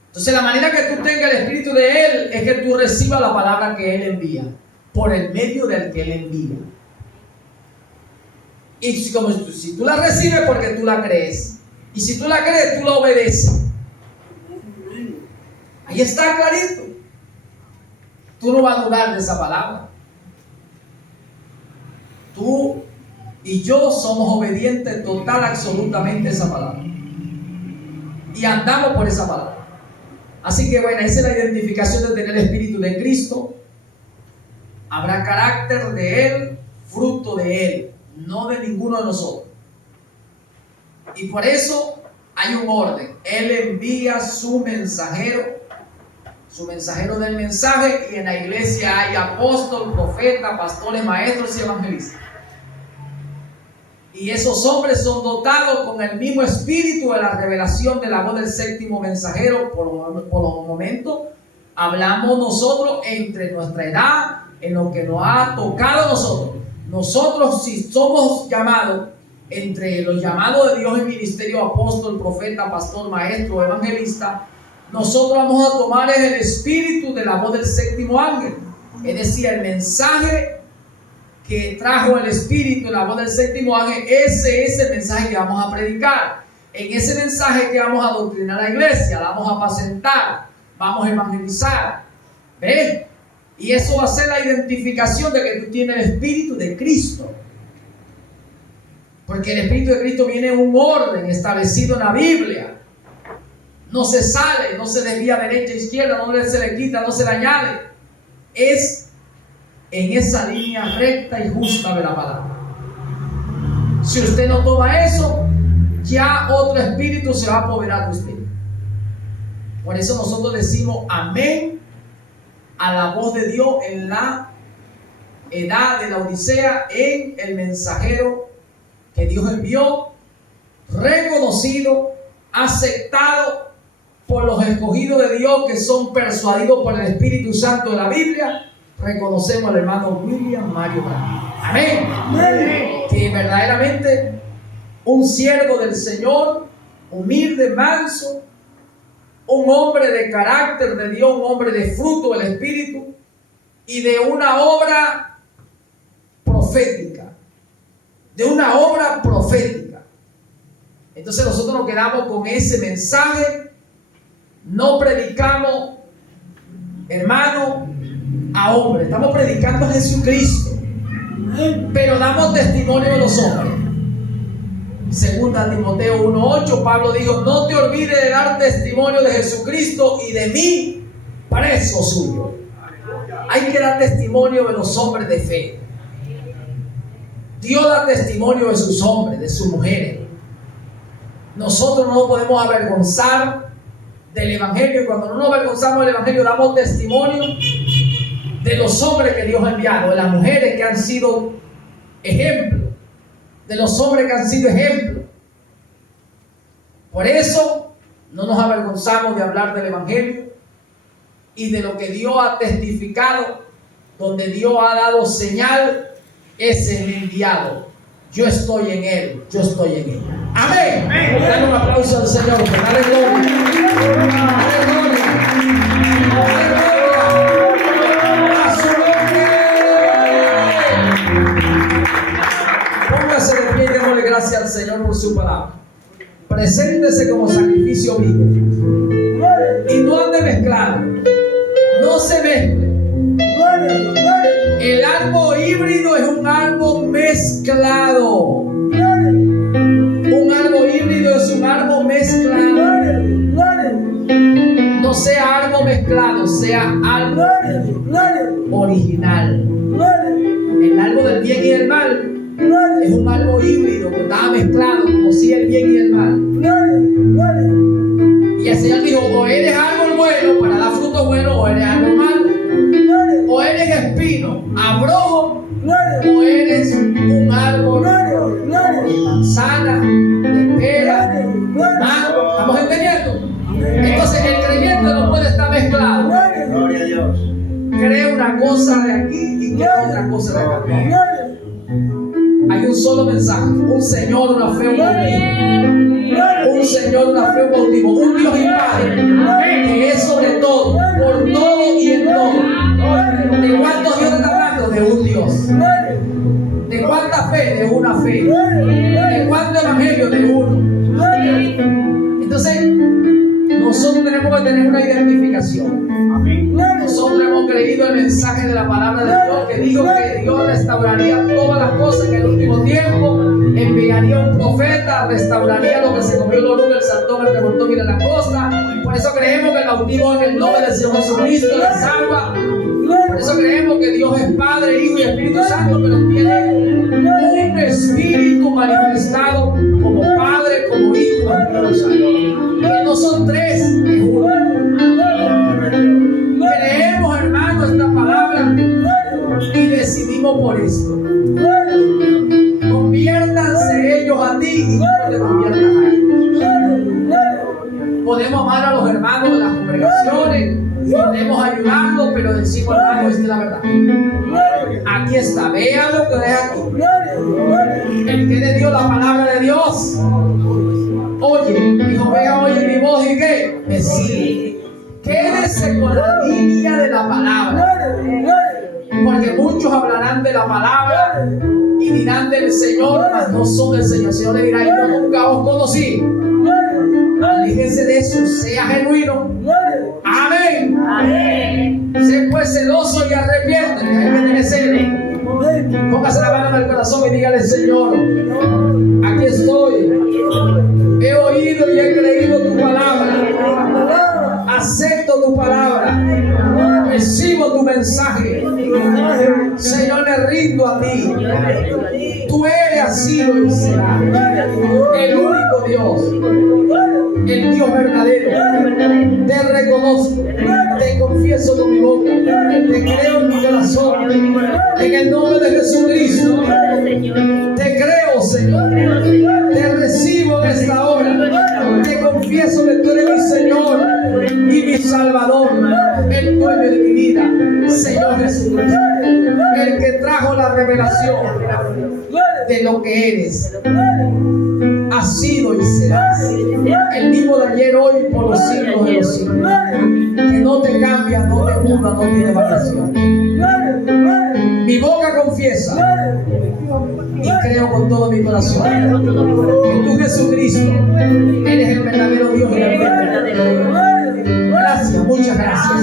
Entonces la manera que tú tengas el Espíritu de Él es que tú recibas la palabra que Él envía, por el medio del que Él envía. Y si tú la recibes, porque tú la crees. Y si tú la crees, tú la obedeces. Ahí está clarito. Tú no vas a dudar de esa palabra. Tú y yo somos obedientes total, absolutamente a esa palabra. Y andamos por esa palabra. Así que bueno, esa es la identificación de tener el Espíritu de Cristo. Habrá carácter de Él, fruto de Él, no de ninguno de nosotros. Y por eso hay un orden. Él envía su mensajero del mensaje, y en la iglesia hay apóstol, profeta, pastores, maestros y evangelistas. Y esos hombres son dotados con el mismo espíritu de la revelación de la voz del séptimo mensajero. Por los momentos hablamos nosotros entre nuestra edad, en lo que nos ha tocado a nosotros. Nosotros, si somos llamados entre los llamados de Dios en ministerio, apóstol, profeta, pastor, maestro, evangelista, nosotros vamos a tomar el espíritu de la voz del séptimo ángel, es decir, el mensaje que trajo el espíritu, la voz del séptimo ángel. Ese es el mensaje que vamos a predicar. En ese mensaje que vamos a adoctrinar a la iglesia, la vamos a apacentar, vamos a evangelizar. ¿Ves? Y eso va a ser la identificación de que tú tienes el espíritu de Cristo. Porque el espíritu de Cristo viene en un orden establecido en la Biblia. no se sale, no se desvía derecha, izquierda, no se le quita, no se le añade. Es en esa línea recta y justa de la palabra. Si usted no toma eso, ya otro espíritu se va a apoderar de usted. Por eso nosotros decimos amén a la voz de Dios en la edad de la Odisea, en el mensajero que Dios envió, reconocido, aceptado por los escogidos de Dios que son persuadidos por el Espíritu Santo de la Biblia. Reconocemos al hermano William Mario Branham. Amén. Amén. Que verdaderamente un siervo del Señor, humilde, manso, un hombre de carácter de Dios, un hombre de fruto del Espíritu y de una obra profética. De una obra profética. Entonces nosotros nos quedamos con ese mensaje. No predicamos, hermano, a hombres. Estamos predicando a Jesucristo. Pero damos testimonio de los hombres. Segunda Timoteo 1:8, Pablo dijo: no te olvides de dar testimonio de Jesucristo y de mí, preso suyo. Hay que dar testimonio de los hombres de fe. Dios da testimonio de sus hombres, de sus mujeres. Nosotros no nos podemos avergonzar del Evangelio, y cuando no nos avergonzamos del Evangelio, damos testimonio de los hombres que Dios ha enviado, de las mujeres que han sido ejemplo, de los hombres que han sido ejemplo. Por eso no nos avergonzamos de hablar del Evangelio y de lo que Dios ha testificado, donde Dios ha dado señal, es el enviado. Yo estoy en él, yo estoy en ella. Amén. Dale un aplauso al Señor, que dale gloria. Dale gloria. Dale gloria a su nombre. Póngase de pie y démosle gracias al Señor por su palabra. Preséntese como sacrificio vivo y no ande mezclado. No se mezcle. El árbol híbrido es un árbol mezclado. Un árbol híbrido es un árbol mezclado. No sea árbol mezclado, sea árbol original. El árbol del bien y del mal es un árbol híbrido, que estaba mezclado, como si el bien y el mal. Y el Señor dijo: o eres árbol bueno para dar frutos buenos, o eres árbol malo. O eres espino, abrojo, o eres un árbol de manzana, de pera, de mango. ¿Estamos entendiendo? Entonces el creyente no puede estar mezclado. Gloria a Dios. Cree una cosa de aquí y cree otra cosa de acá. Hay un solo mensaje: un Señor, una fe, un bautismo. Un Señor, una fe, un bautismo. Un Dios y Padre que es sobre todo, por todo y en todo. ¿De cuántos Dios está hablando? De un Dios. ¿De cuánta fe? De una fe. ¿De cuánto evangelio? De uno. Entonces, nosotros tenemos que tener una identificación. Nosotros hemos creído el mensaje de la palabra de Dios, que dijo que Dios restauraría todas las cosas, que en el último tiempo enviaría un profeta, restauraría lo que se comió el oruga, el saltón, el revoltón y la langosta. Por eso creemos que el bautismo en el nombre del Señor Jesucristo las agua. Por eso creemos que Dios es Padre, Hijo y Espíritu Santo, pero tiene un Espíritu manifestado como Padre, como Hijo y como Espíritu Santo. Que no son tres, es uno. Creemos, hermano, esta palabra y decidimos por esto. Conviértanse ellos a ti y no te conviertas a ellos. Podemos amar a los hermanos de las congregaciones, podemos ayudarlos, pero decimos: hermano, esta es la verdad. Aquí está, vean lo que deja aquí. El que le dio la palabra de Dios, oye, dijo: venga, oye mi voz, y ¿qué? Me sigue. Quédese con la línea de la palabra, porque muchos hablarán de la palabra y dirán del Señor, mas no son del Señor. El Señor le dirá: yo nunca os conocí. Alíjense de eso, sea genuino. Amén. Amén. Sé pues celoso y arrepiéntete. Hay que tener celo. Póngase la mano en el corazón y dígale: Señor, aquí estoy. He oído y he creído tu palabra. mensaje. Señor, me rindo a ti. Tú eres, has sido y será el único Dios, el Dios verdadero. Te reconozco, te confieso con mi boca, te creo en mi corazón, en el nombre de Jesucristo. Te creo, Señor, te recibo en esta hora, te confieso que tú eres mi Señor y mi Salvador, el dueño de mi vida, Señor Jesucristo, el que trajo la revelación de lo que eres, ha sido y será el mismo de ayer, hoy, por los siglos de los siglos, que no te cambia, no te muda, no tiene variación. Mi boca confiesa y creo con todo mi corazón que tú, Jesucristo, eres el verdadero Dios y el verdadero. Gracias, muchas gracias.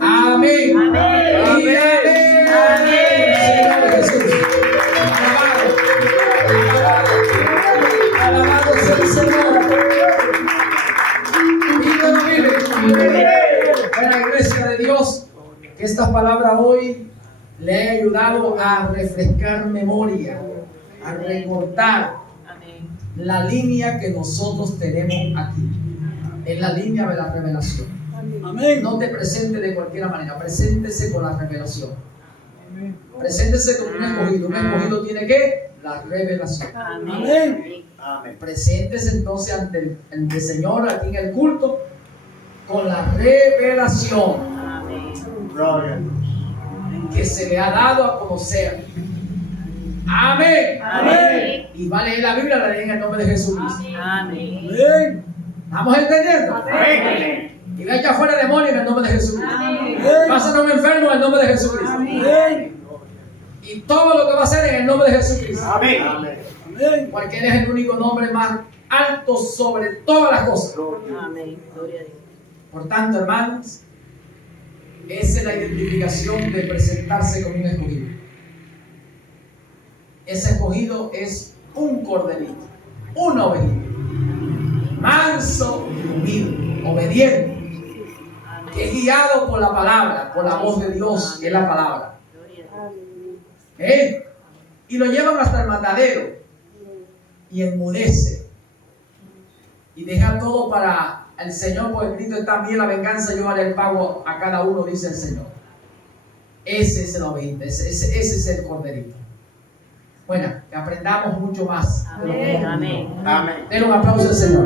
Amén. Amén. Señor Jesús. Alabado sea el Señor. En la iglesia de Dios, que estas palabras hoy le han ayudado a refrescar memoria, a recortar la línea que nosotros tenemos aquí. Es la línea de la revelación. Amén. No te presente de cualquier manera, preséntese con la revelación. Amén. Preséntese con un escogido. Un escogido tiene que la revelación. Amén. Amén. Preséntese entonces ante el Señor aquí en el culto con la revelación. Amén. Que se le ha dado a conocer. Amén. Amén. Y va a leer la Biblia, la lee en el nombre de Jesucristo. Amén. Amén. ¿Vamos entendiendo? Amén. Y ve echar fuera demonios en el nombre de Jesucristo. Pásate a un enfermo en el nombre de Jesucristo. Amén. Y todo lo que va a hacer en el nombre de Jesucristo. Amén. Amén. Porque Él es el único nombre más alto sobre todas las cosas. Amén. Gloria a Dios. Por tanto, hermanos, esa es la identificación de presentarse como un escogido. Ese escogido es un corderito, una ovejita, manso y humilde, obediente, que es guiado por la palabra, por la voz de Dios, que es la palabra. Y lo llevan hasta el matadero y enmudece y deja todo para el Señor, porque escrito está: bien la venganza, yo haré el pago a cada uno, dice el Señor. Ese es el ovejito, ese es el corderito. Bueno, que aprendamos mucho más. Amén. Amén. Denle un aplauso al Señor.